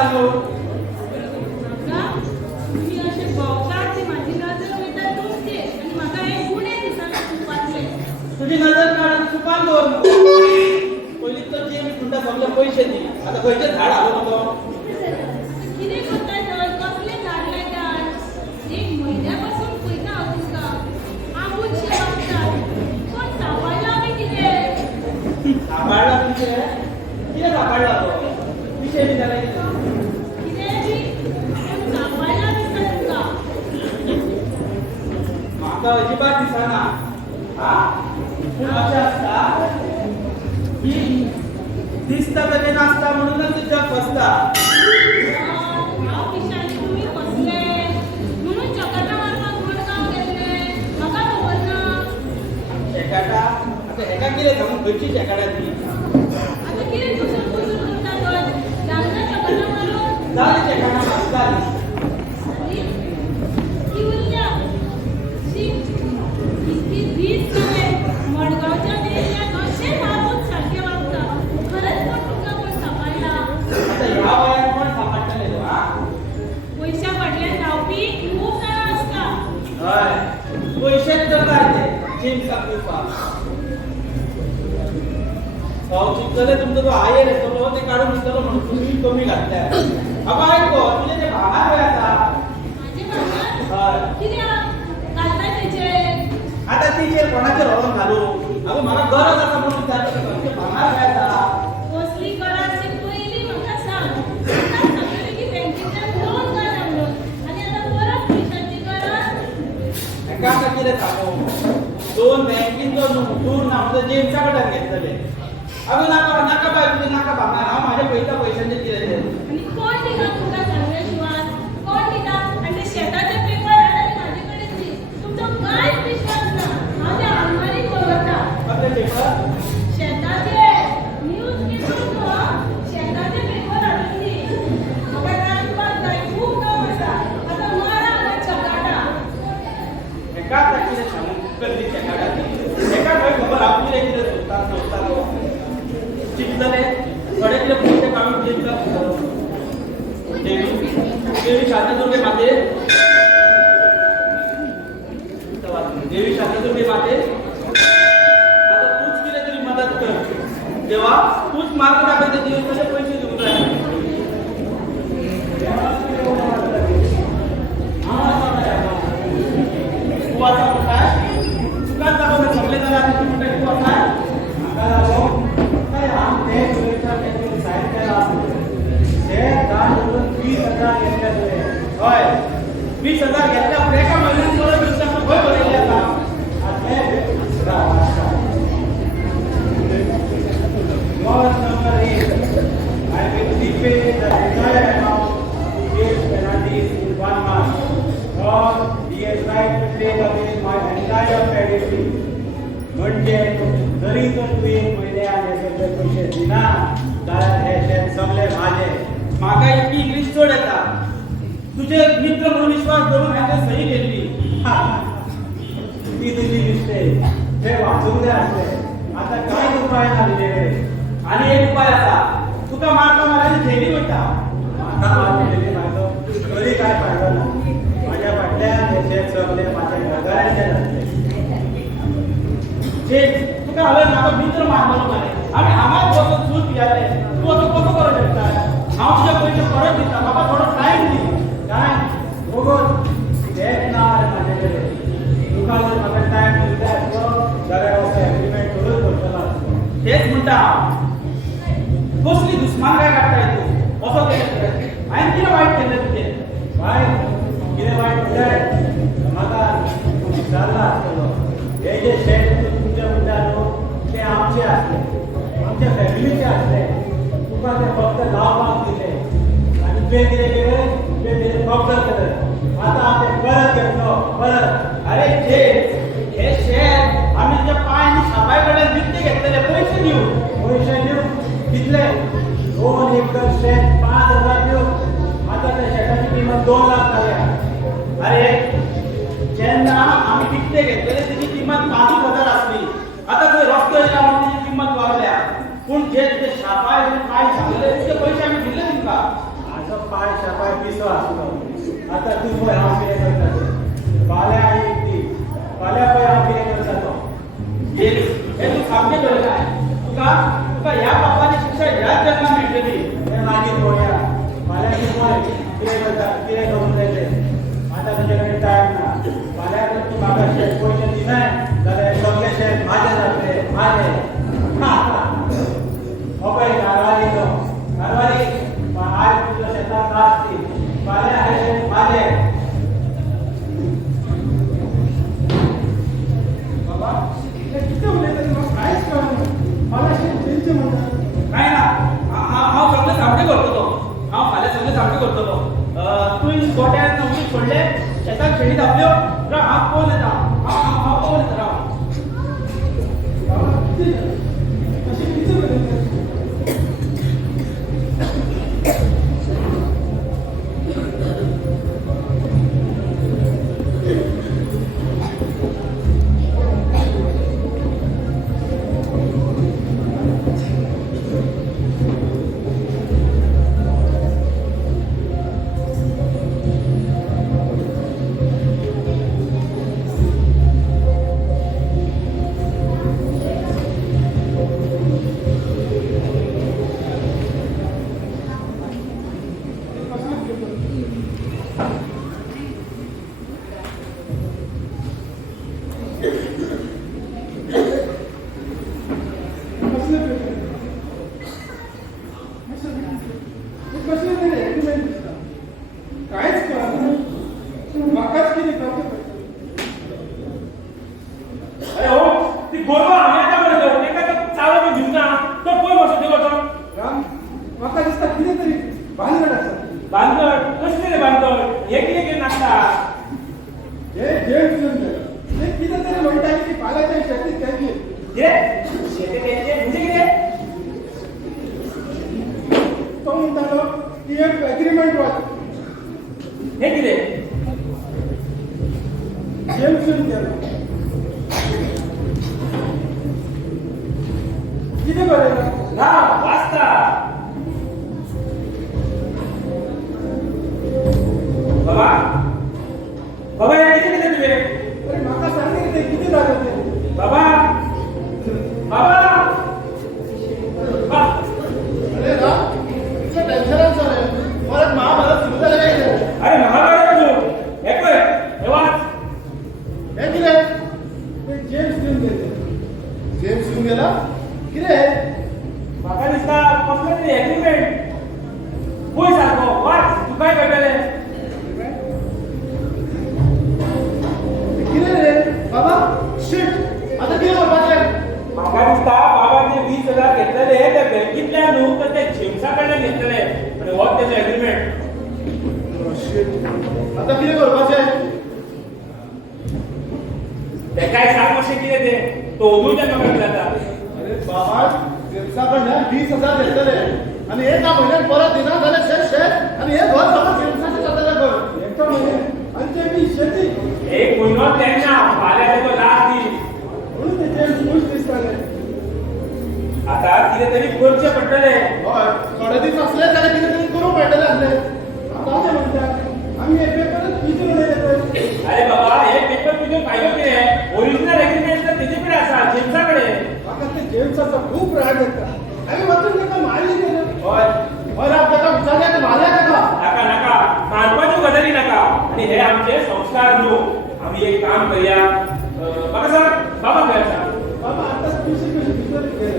चालू म्हाका तुम्ही असे भोंवतात ती म्हाजी नजर वयता तुमचे आनी म्हाका हे गुणे दिसना तुपातले. तुझी नजर काढून चुपान दवर न्हू. पयलीं तर जे मी तुमकां सगळे पयशे दी. आता खंयचे झाड हाडूं नको. कितें करता तर कसले झाड लायतात? एक म्हयन्यापासून पळयता हांव तुमकां. आंबूच शे वागतात. कोण सांबाळला बी कितें? सांबाळला तुमचे कितें सांबाळला तो विशय बी जाले कितें बी कोण सांबाळला दिसता तुमकां. म्हाका अजिबात दिसना. हा पूण अशें आसता की दिसता तशें नासता म्हणूनच तें जग फसता. हांव पिशांनी तुमी फसले म्हणून चकटां मारपाक मडगांव गेल्ले. म्हाका खबर ना. शेकाटा आता हेका कितें सांगून खंयची शेकाटा ती आतां कितें कुसूर कुसूर करता तर लागना चकटां मारून. जाली शेकाटा मारून जाली. आनी ती उरल्या. शी कितली दीस गेले मडगांवच्या देशात अशें मारून सारकें वागता. खरेंच कोण तुमकां कोण सांबाळला? आता ह्या वयात कोण सांबाळटले तो हा पयशा फाटल्यान धांवपी खूब जाणां आसता. हय पयशेच करतात ते जिन्साक दिवपाक. हांव चिंतले तुमचो तो आयर येतलो ते काडून दितलो म्हणून तुम्ही कमी घातल्या. बाबा आयको तुझे ते भांगार खंय आसा? म्हाजे भांगर हय कित्याक घालता तेचेर? आता तिचेर कोणाचेर व्हरोन घालू. आगो म्हाका गरज आसा म्हणून विचारता तुका भांगार खंय आसा? कसली गरज ती पयलीं म्हाका सांग. आतां सांगतली की बँकेंतल्यान लोन काडा म्हणून आनी आतां परत पयशांची गरज. हेका आतां कितें सांगू. दोन बँकींचो दूर ना म्हणजे जेम्सा कडेन घेतलेले. अगो नाका नाका बाय तुजें नाका भांगार हांव म्हाज्या पयता पयशांचे कितें तें. आनी कोण दिता तुमकां सांगले शिवाय? कोण दिता? आनी ते शेताचे पेपर हाडून म्हाजे कडेन दी. तुमचो कांयच विश्वास ना. हांव ते आलमारीत दवरता. कसले पेपर? शेताचे न्यूज पेपर न्हू आं. शेताचे पेपर हाडून दी. म्हाका रांदपाक जाय खूब काम आसा. आतां मारा हांगा चकाटा. हेका आतां कितें सांगू कसली शेकाटा ती. हेका खंय खबर हांव कितें कितें सोदता तो. चिंतले थोडे कितें पयशे काडून चिंतता. देवी शांतादुर्गे माते देवी शांतादुर्गे माते आता तूच कितें तरी मदत कर. देवा तूच मार्ग दाखय ते दिवसाचे पयशे दिवंक जाय. तूं आसा काय तुकाच दाखोवन सगळे जाल्यार तूं म्हणटा तूं आसा म्हाका लागून काय हांव ते सुरक्षा बँकेन सायन केला. ते दान करून 20,000 घेतले तुवें. हय 20,000 घेतल्या पूण एका म्हयन्यान परत दिवसाक खंय भरयले आतां. Clause number 8. I will repay the entire amount to give penalties in 1 month or he has right to take away my entire pedigree. म्हणजे जरी तर तू एक महिन्यात हे सगळे पैसे दिना जाल्यार हे शेत सगळे माझे. म्हाका इतकी इंग्लीश चड येता. तुजे मित्र म्हणून विश्वास धरून हांवें सही केल्ली. ती तुझी मिस्टेक. ते वाचूंक जाय आसले. आता कांयच उपाय ना तुझे. आनी एक उपाय आसा. तुका मारता मारल्यार झेली वयता. म्हाका मारलेली म्हाजो तरी काय फायदो ना. माझ्या फाटल्यान हे शेत सगळे माझ्या घरकारांचे जातले. तुका हांवें म्हाका मित्र मारलो मरे. आमी हांगाच बसून सूट पियाले. तूं असो कसो करूं शकता? हांव तुजे पयशे परत दिता. म्हाका थोडो टायम दी. काय बघून शेत ना माझे कडेन. तुका जर म्हाका टायम दिवंक जाय आसलो जाल्यार असो एग्रीमेंट करूच पडटलो आसलो. तेच म्हणटा हांव. कसली दुस्मानकाय काडटाय तूं असो केलें. हांवें कितें वायट केलें तुजें? बाय कितें वायट म्हणटाय म्हाका विचारला आसतलो. हे जे शेत तुमचे म्हणटा न्हू ते आमचे आसले. आमच्या फॅमिलीचे आसले. तुका ते फक्त लावपाक दिले आनी तुवें कितें केलें? तुवें तेजेर कब्जा केलो. आतां हांव ते परत घेतलो परत. अरे जे हे शेत आमी तुज्या पांयांनी छापाय कडेन विकते घेतलेले पयशे दिवन. पैसे दिवं कितले? 2 एकर शेत 5,000 दिवं. आतां त्या शेताची किंमत 2 लाख जाल्या. अरे जेन्ना आमी विकते घेतलेले तेजी किंमत 5,000 आसली. आतां थंय रस्तो येयला म्हणून तेजी किंमत वाडल्या. पूण जे तुजे छापाय पांय झालेले तुजे पयशे आमी दिले तुमकां. माझो पयसो आसलो आता तू पळय हांव कितें करता तें फाल्यां आई ती फाल्यां पळय हांव कितें करता तो हे तू सामकें कळटा तुका तुका ह्या पापाची शिक्षा ह्याच जन्मात मेळटली हें मागीर पळोवया फाल्यां तूं पळय कितें करता कितें करूंक जाय तें आतां तुजे कडेन टायम ना फाल्यां जर तूं म्हाका शेत पयशे दिनाय जाल्यार सगळें शेत म्हाजें जातलें म्हाजें हो पळय कारवारीचो कारवारी आज तुज्या शेताक नासती फाल्यां हें शेत म्हाजें बाबा हे किती उलयता म्हाका कांयच कळना मला शेत तेंचे म्हणटा काय ना हांव सगळें सामकें करतलो हांव फाल्यां सगळें सामकें करतलो तुवें गोट्यान उदीक सोडलें शेताक शेळी धापल्यो राव हांव पळोवन येता हांव पळोवन येता राव बाबा किती अशें किती उलयता कांयच कळना म्हाकाच कितें करचें पडटलें अरे हो ती गोरवां हांवें आतां बरयलो तेका तो चालो बी दिवना तो पळय मातसो देव वचोन राम म्हाका दिसता कितें तरी भानगड आसा बांदर कसले रे बांदर हे कितें कितें नाचता हे जेल सुरून हे कितें तरी म्हणटा की फाल्यांच्या शेतीक तेंची हे शेते तेंचे म्हणजे कितें तो म्हणटालो की एक एग्रीमेंट वाच हे कितें जेल सुरून गेलो कितें बरयलां ना वाचता बाबा बाबा हे कितें कितें तुवें अरे म्हाका सांग रे कितें जालें तें बाबा बाबा अरे राम इतलें टेन्शनान जालें परत महाभारत सुरू जालें काय कितें अरे महाभारत तू हे पळय हे वाच हे कितें ते जेल सुरून गेले जेल सुरून गेला कितें म्हाका दिसता कसलें तरी एग्रीमेंट पळय सारको वाच तुकाय कळटलें कितें रे बाबा शीट आतां कितें करपाचें म्हाका दिसता बाबा जे 20,000 घेतलेले ते बँकेंतल्यान न्हू तर ते जेम्सा कडल्यान घेतलेले पण हो तेजो एग्रीमेंट आतां कितें करपाचें तेकाय सांग मातशें कितें तें तो उलोवचें म्हाका विचारता अरे बाबा जेम्सा कडल्यान 20,000 घेतलेले आनी एका म्हयन्यान परत दिना जाल्यार शेत आनी हे घर समज जेम्साचें जातलें घर एका म्हयन्यान आनी ते बी शेती एक म्हयनो तेन्ना फाल्यां तेजो लास्ट दीस म्हणून ते जेल खूश दिसताले आतां कितें तरी करचें पडटलें हय थोडे दीस असले जाल्यार कितें तरी करूंक मेळटलें आसलें आतां ते म्हणटा आमी हे पेपरांत कितें उलयले पळय अरे बाबा हे पेपर तुजो फायदो कितें ओरिजिनल एग्रीमेंट तर तेजे कडेन आसा जेम्सा कडेन म्हाका ते जेम्साचो खूब राग येता हांवें वचून ताका मारली गेलो हय हय राव ताका विचारलें तें मारलें ताका नाका नाका मारपाच्यो गजाली नाका आनी हे आमचे संस्कार न्हू आमी एक काम करया म्हाका सांग बाबा खंय आसा बाबा आतां कशी कशी भितर गेले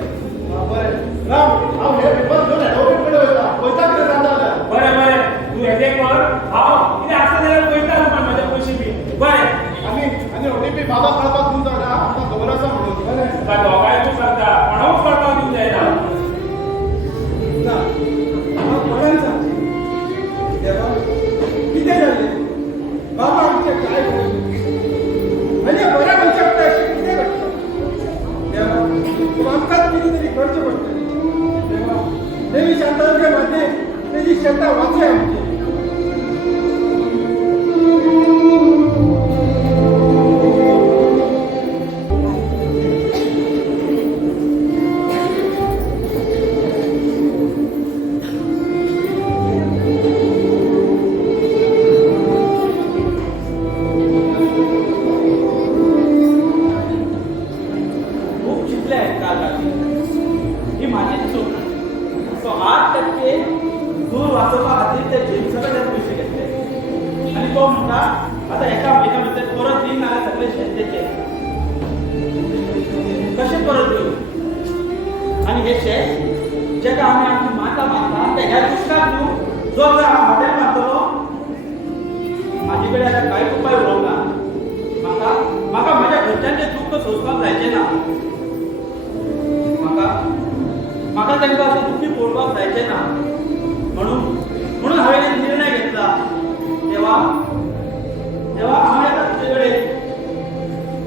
बरें राव हांव हे पेपर घेवन एडवोकेट कडेन वयता पळयता कितें जाता जाल्यार बरें बरें तूं हें कर हांव कितें आसा जाल्यार पळयता तुका म्हाजे पयशे बी बरें आनी ओटीपी बाबा कळपाक दिवंक जायना आमकां खबर आसा म्हणून बरें तुका दोगांय तूं सांगता कोणाक कळपाक दिवंक जायना ना हांव कोणाक सांगचें देवा कितें जालें बाबा आमचें काय करूं आनी बऱ्या मनशाक तर अशें कितें घडटा देवा तूं आमकांच कितें तरी करचें पडटलें देवा देवी शांताचे मध्ये तेजी शेतां वाचय आमची वाचोवपा खातीर ते सगळे पयशे घेतले आनी तो म्हणटा आतां एका म्हयन्या भितर परत दिन नाल्यार सगळे शेत कशें परत घेवन आनी हे शेत जेका आमी आमची माता मारता ते ह्या दुसऱ्याक न्हू जो जर हांव हॉटेल मारतलो म्हाजे कडेन आतां कांयच उपाय उरोंक ना म्हाका म्हाज्या घरच्यांचें दुख्ख सोंसपाक जायचें ना म्हाका तांकां असं दुखी पळोवपाक जायचें ना म्हणून हांवें एक निर्णय घेतला देवा हांव येता तुजे कडेन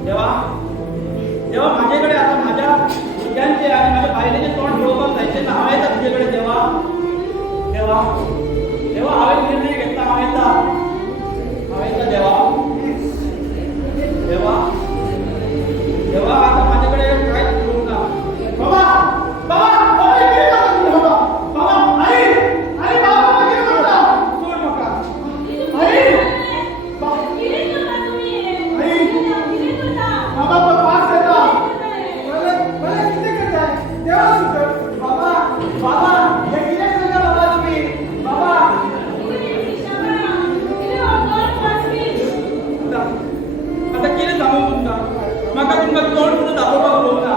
देवा म्हाजे कडेन आतां म्हाज्या भुरग्यांचें आनी म्हाज्या बायलेचें तोंड पळोवपाक जायचें ना हांव येता तुजे कडेन देवा हांवें निर्णय घेतला हांव येता देवा आतां म्हाजे कडेन कांयच करूंक ना बाबा कितें करता तुम्ही बाबा आई बाबा कितें करता सोड म्हाका बाबा पास येता आता कितें सांगू तुमकां म्हाका तुमकां तोंड सुद्दां दाखोवपाक उलोवंक ना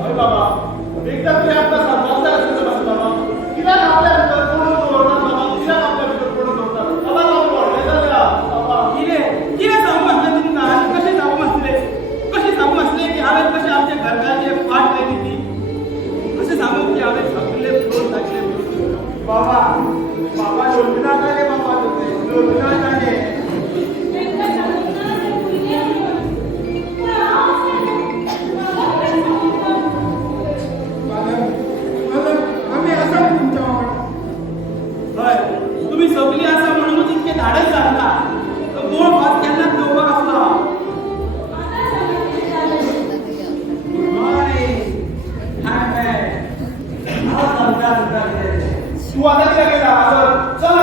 अरे बाबा एकदा तरी आपला समजदार असेल बाबा कित्याक आपल्या भितर कोण दवरतात बाबा कित्याक आपल्या भितर कोण दवरतात बाबा जाऊ व्हडले जाल्या बाबा कितें सांगू आसलें तुमकां आनी कशें सांगू आसलें की हांवें कशें आमच्या घरकाचे फाट लायली ती अशें सांगू की हांवें सगळे फ्लोर टाकले बाबा योजना जाले बाबा योजना जाले आम्ही असं तुमच्या हय तुमी सगळीं आसा म्हणूनच इतकें धाडस जाता गोड भात केन्नाच घेवपाक आसलो तू आता किती गेला चल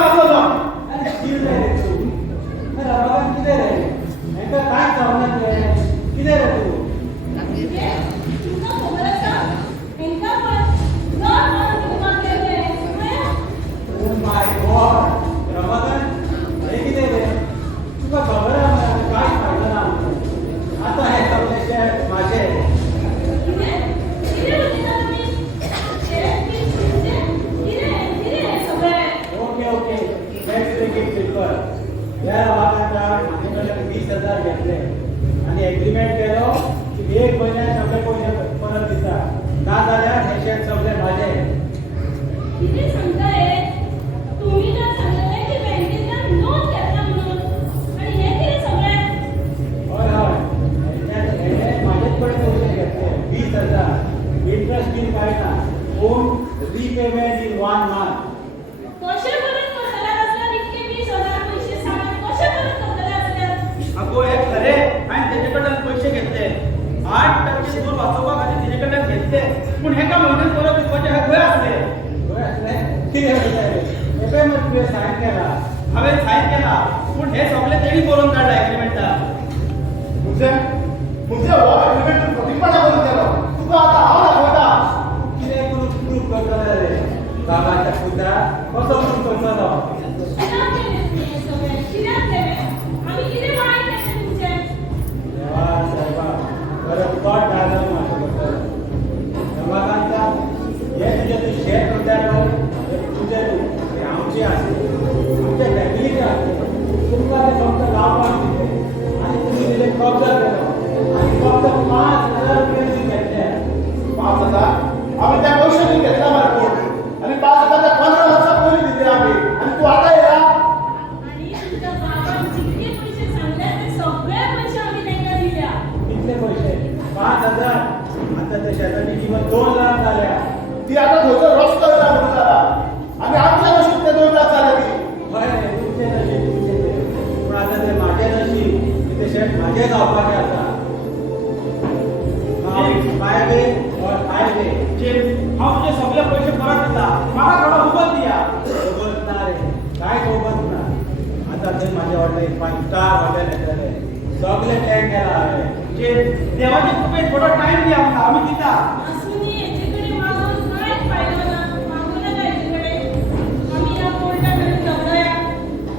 एग्रीमेंट केलो की 1 महिन्यात सगळे पैसे परत दिता ना जाल्यार हे शेत सगळे माझे किती सांगताय तुम्ही जर सांगले की बँकेतून लोन घेतला म्हणून आणि हे किती सगळे हे माझेच कडे पैसे घेतले 20,000 इंटरेस्ट बिल काय ना ओन रीपेमेंट इन 1 मंथ कशे परत करतले असल्यार इतके 20,000 पैसे सांगत कशे परत करतले असल्यार अगो हे खरे हांवें तेजे कडल्यान पयशे घेतले 8% सूद वाचोवपा खातीर तेजे कडल्यान घेतले पूण हेका म्हयन्यान परत दिवपाचे हे खंय आसले कितें तुवें सायन केला हांवें सायन केला पूण हे सगळे तेणी बरोवन काडला एग्रीमेंटार म्हणजे हो एग्रीमेंट फटीपणा करून केलो तुका आता हांव दाखयता कितें करून प्रूफ करतले रे बाबाच्या पुत्रा कसो प्रूफ करतलो कित्याक केले तुम्ही सगळे कित्याक केले आम्ही किती वाईट केले तुमचे देवा साहेबा बरं कोट डायलॉग मारतो रमाकांता हे तुझे तू शेअर करता तुझे ते आमचे आसले आमच्या फॅमिलीचे आसले तुमकां ते फक्त गांवांत दिले आनी तुमी दिले कब्जा केलो आनी फक्त 5,000 रुपया घेतले 5,000 आम्ही त्या पैशांनी घेतला मरे कोण आणि 5,000 त्या 15 वर्षां पयलीं दिले आम्ही आणि तू आता येला आणि तुमच्या बाबान जितके पैसे सांगले ते सगळे पैसे आम्ही त्यांना दिल्या कितले पैसे 5,000 आता त्या शेताची किंमत 2 लाख झाल्या ती आता थंयसर रस्तो येला म्हणून जाता आनी आमच्या नशीब ते 2 लाख जाले ती हय तुमचे नशीब तुमचे पूण आता ते म्हाजे नशीब की ते शेत म्हाजे जावपाचें आसा हांव बाय वे और हायवे म्हणजे हांव तुझे सगळे पैसे परत दिता म्हाका थोडा उबत दिया सोबत ना रे काय सोबत ना आता ते माझ्या वाटलं एक 5 स्टार हॉटेल येतले सगळे टँक केला हांवें म्हणजे देवाचे कृपेन थोडा टाइम दिया आमकां आम्ही दिता असूनही याच्याकडे मागून काहीच फायदा ना. मागू नका याच्याकडे. आम्ही या कोर्टाकडे जगूया.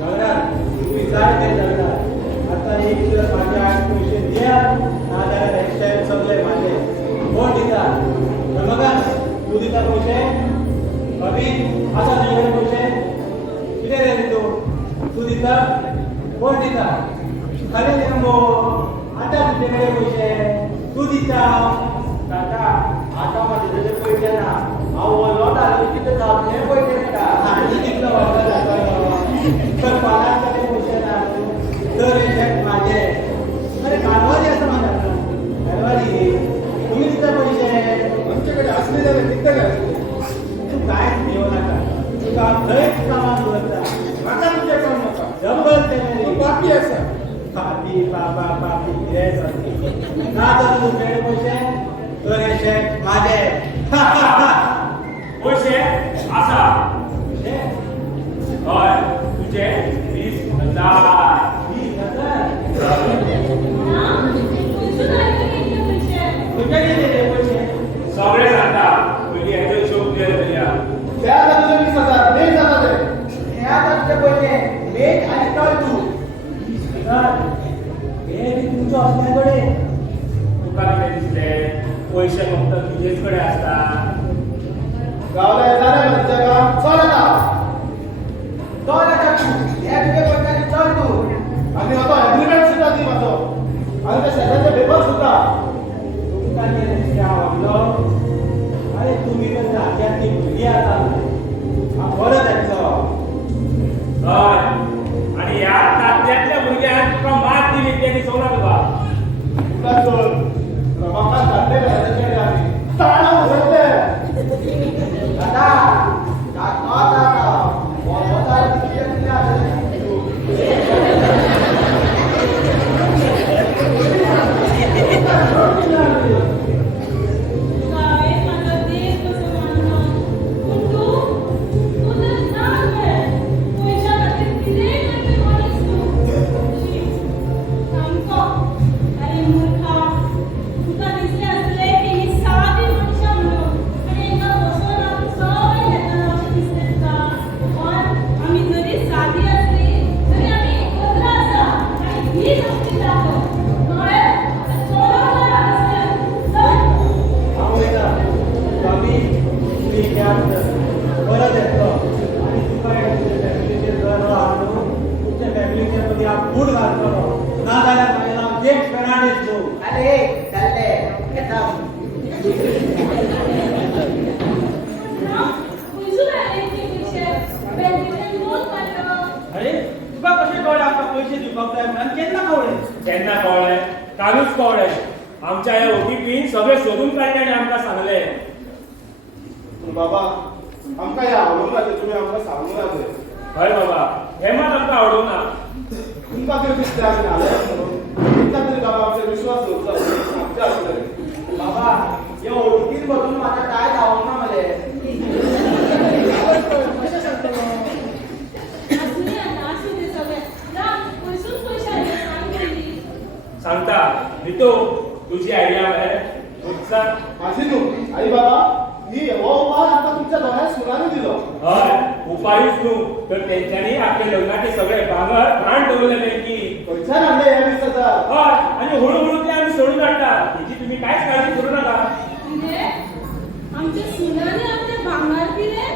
जगणार तू विचार ते जगणार आता एक दिवस माझे 8 पैसे द्या नाजाल्यार नेक्स्ट टाइम सगळे माझे कोण दिता बघा तू दिता पैसे अभि आता तुझ्याकडे पैसे किती रे तू दिता कोण दिता खरे दे मगो आता तुझ्याकडे पैसे तू दिता काका आता माझ्याकडे पैसे ना हांव लॉट आलो तिथे जावले पैसे का आणि तिथलं वाटलं जाता तर पालाकडे पैसे ना तर एक माझे अरे कालवारी असं माझ्या कालवारी तुम्ही दिता पैसे आमच्याकडे असले जाते तिथं काय तू काय देऊ नका तुका खंयच सामान उरता आता तुझ्या काम नका डबल ते तू बाकी असा पापी बाबा पापी गिरेज ना तर तुझ्याकडे पैसे तर हे शेक माझे पैसे आसा पैसे हय तुझे 20,000 हा? कुठून आले इतके पैसे? तुझे किती पैसे सगळे सांगता पयली हेजो हिशोब क्लियर करूया त्या आता तुझे 20,000 नाही जाणार रे हे आता तुझे पैसे वेट आणि टॉल तू हे तुमचं असल्याकडे तुका कितें दिसलें पैसे फक्त तुजेच कडेन आसता गावला येणार म्हणजे काम चल आता टॉल आता तू हे तुझे पैसे टॉल तू आणि आता अग्रीमेंट सुद्धा दी माझो आणि त्या शेजारचे पेपर सुद्धा तुमका कितें आवडलो अरे तुम्ही पण राज्यातली भुरगीं आसा हा बरो तांचो हय आणि ह्या तात्यांतल्या भुरग्याक तुका मात दिली ते दिसोना तुका तुला चल प्रभाकात घातले घराचे आम्ही ताणव उरले दादा काका दादा बोलता किती किती आहे गावे माझा देश कसं मानला. पण तू तर जाण घे. पैशाखातीर कितेंय करपी मनीस तू. शी. सामको. अरे मूर्खा. तुका दिसलें आसलें की ही सादी मनशां म्हणून. आनी हांकां बसोन आमी सगळे घेतना अशें दिसलें तुका. पण आमी जरी सादी आसली तरी आमी एकत्र आसा. आनी हीच आमची ताकद. कळ्ळें? सोडून नाका दिसलें. चल. आवडला आम्ही तुम्ही कॅब परत येतो आणि तुका तुमच्या फॅमिलीचे घर हाडून तुमच्या फॅमिलीच्या मध्ये हांव फूड घालतलो ना जाल्यार म्हाजें नांव जेम्स फेर्नांडीस तूं अरे चालले येता खंयसून आयले इतके पयशे? बँकेतल्यान लोन काडलो. अरे तुका कशें कळ्ळें आमकां पैसे दिवपाक जाय म्हणून केन्ना कळ्ळें केन्ना कळ्ळें कालूच कळ्ळें आमच्या ह्या ओटीपीन सगळे सोदून काडले आनी आमकां सांगलें पण बाबा आमकां हे आवडूंक ना ते तुमी आमकां सांगूंक ना ते हय बाबा हे मात आमकां आवडूंक ना तुमकां कितें दिसलें आमी नाल्यार म्हणून तुमकां तरी बाबा आमचेर विश्वास दवरता सांगचे आसतलें बाबा या ओळखीत बसून माझा काय धावूंक ना मले आसुनी आतां आसूं तें सगळें. राव, खंयसून पयशे आयले सांग पयलीं. सांगता भितो तुजी आयडिया मरे सांग माझी न्हू आई बाबा ही हो उपाय आमकां तुमच्या दोगांय सुनांनी दिलो हय उपायूच न्हू तर तेंच्यांनी आपले लग्नाचे सगळे भांगर भांड दवरले बँकी खंयच्यान हाडले हे 20,000 हय आनी हळूहळू ते आमी सोडून हाडटा तेजी तुमी कांयच काळजी करू नाका कितें? आमच्या सुनांनी आपले भांगार दिले?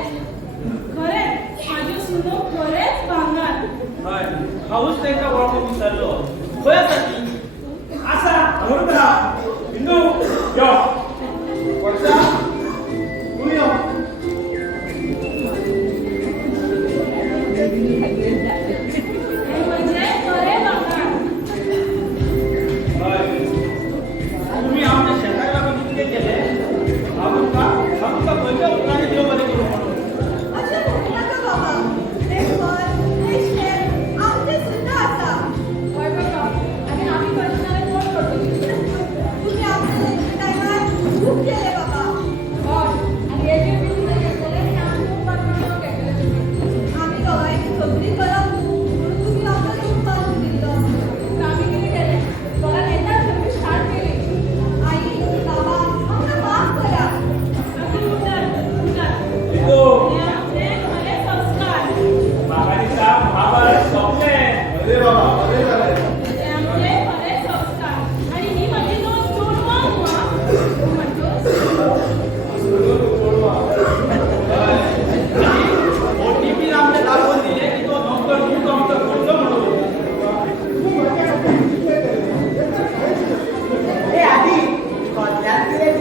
खरें, म्हाज्यो सुनो खरेंच भांगार. हय हांवूच तांकां वळखूंक विसरलो खंय आसा ती आसा म्हणून राव बिंदू यो वर्षा तूं यो हें म्हजें खरें भांगार. हय तुम्ही आमच्या शेताक लागून इतके केले आमकां खंयच्या उतरांनी देव बरें करूं म्हणून अशें म्हणू नाका बाबा ते घर ते शेत आमचे सुद्धा आसा हय बाबा, आनी आमी करतनाले कोण करतली? तुम्ही आमच्या टायमार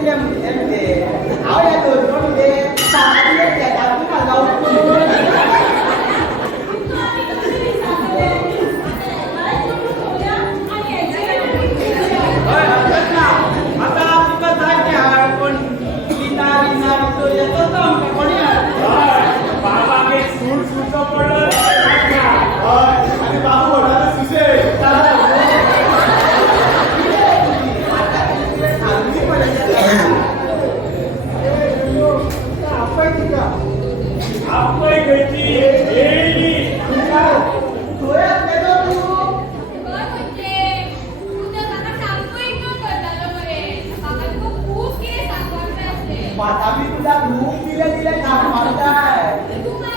दिले म्हणजे हांव या दोन म्हणजे सामान्य शेतातून घालता आता तुका जाय ते हाड पण लिना लिना तो येतो तो आमकां कोणी हाड बाबाक एक सूट सुटो पडलो आणि बाबू वडाले सुसे आपय खंयची येयली माता बी तुला खूप दिले दिले काम मारताय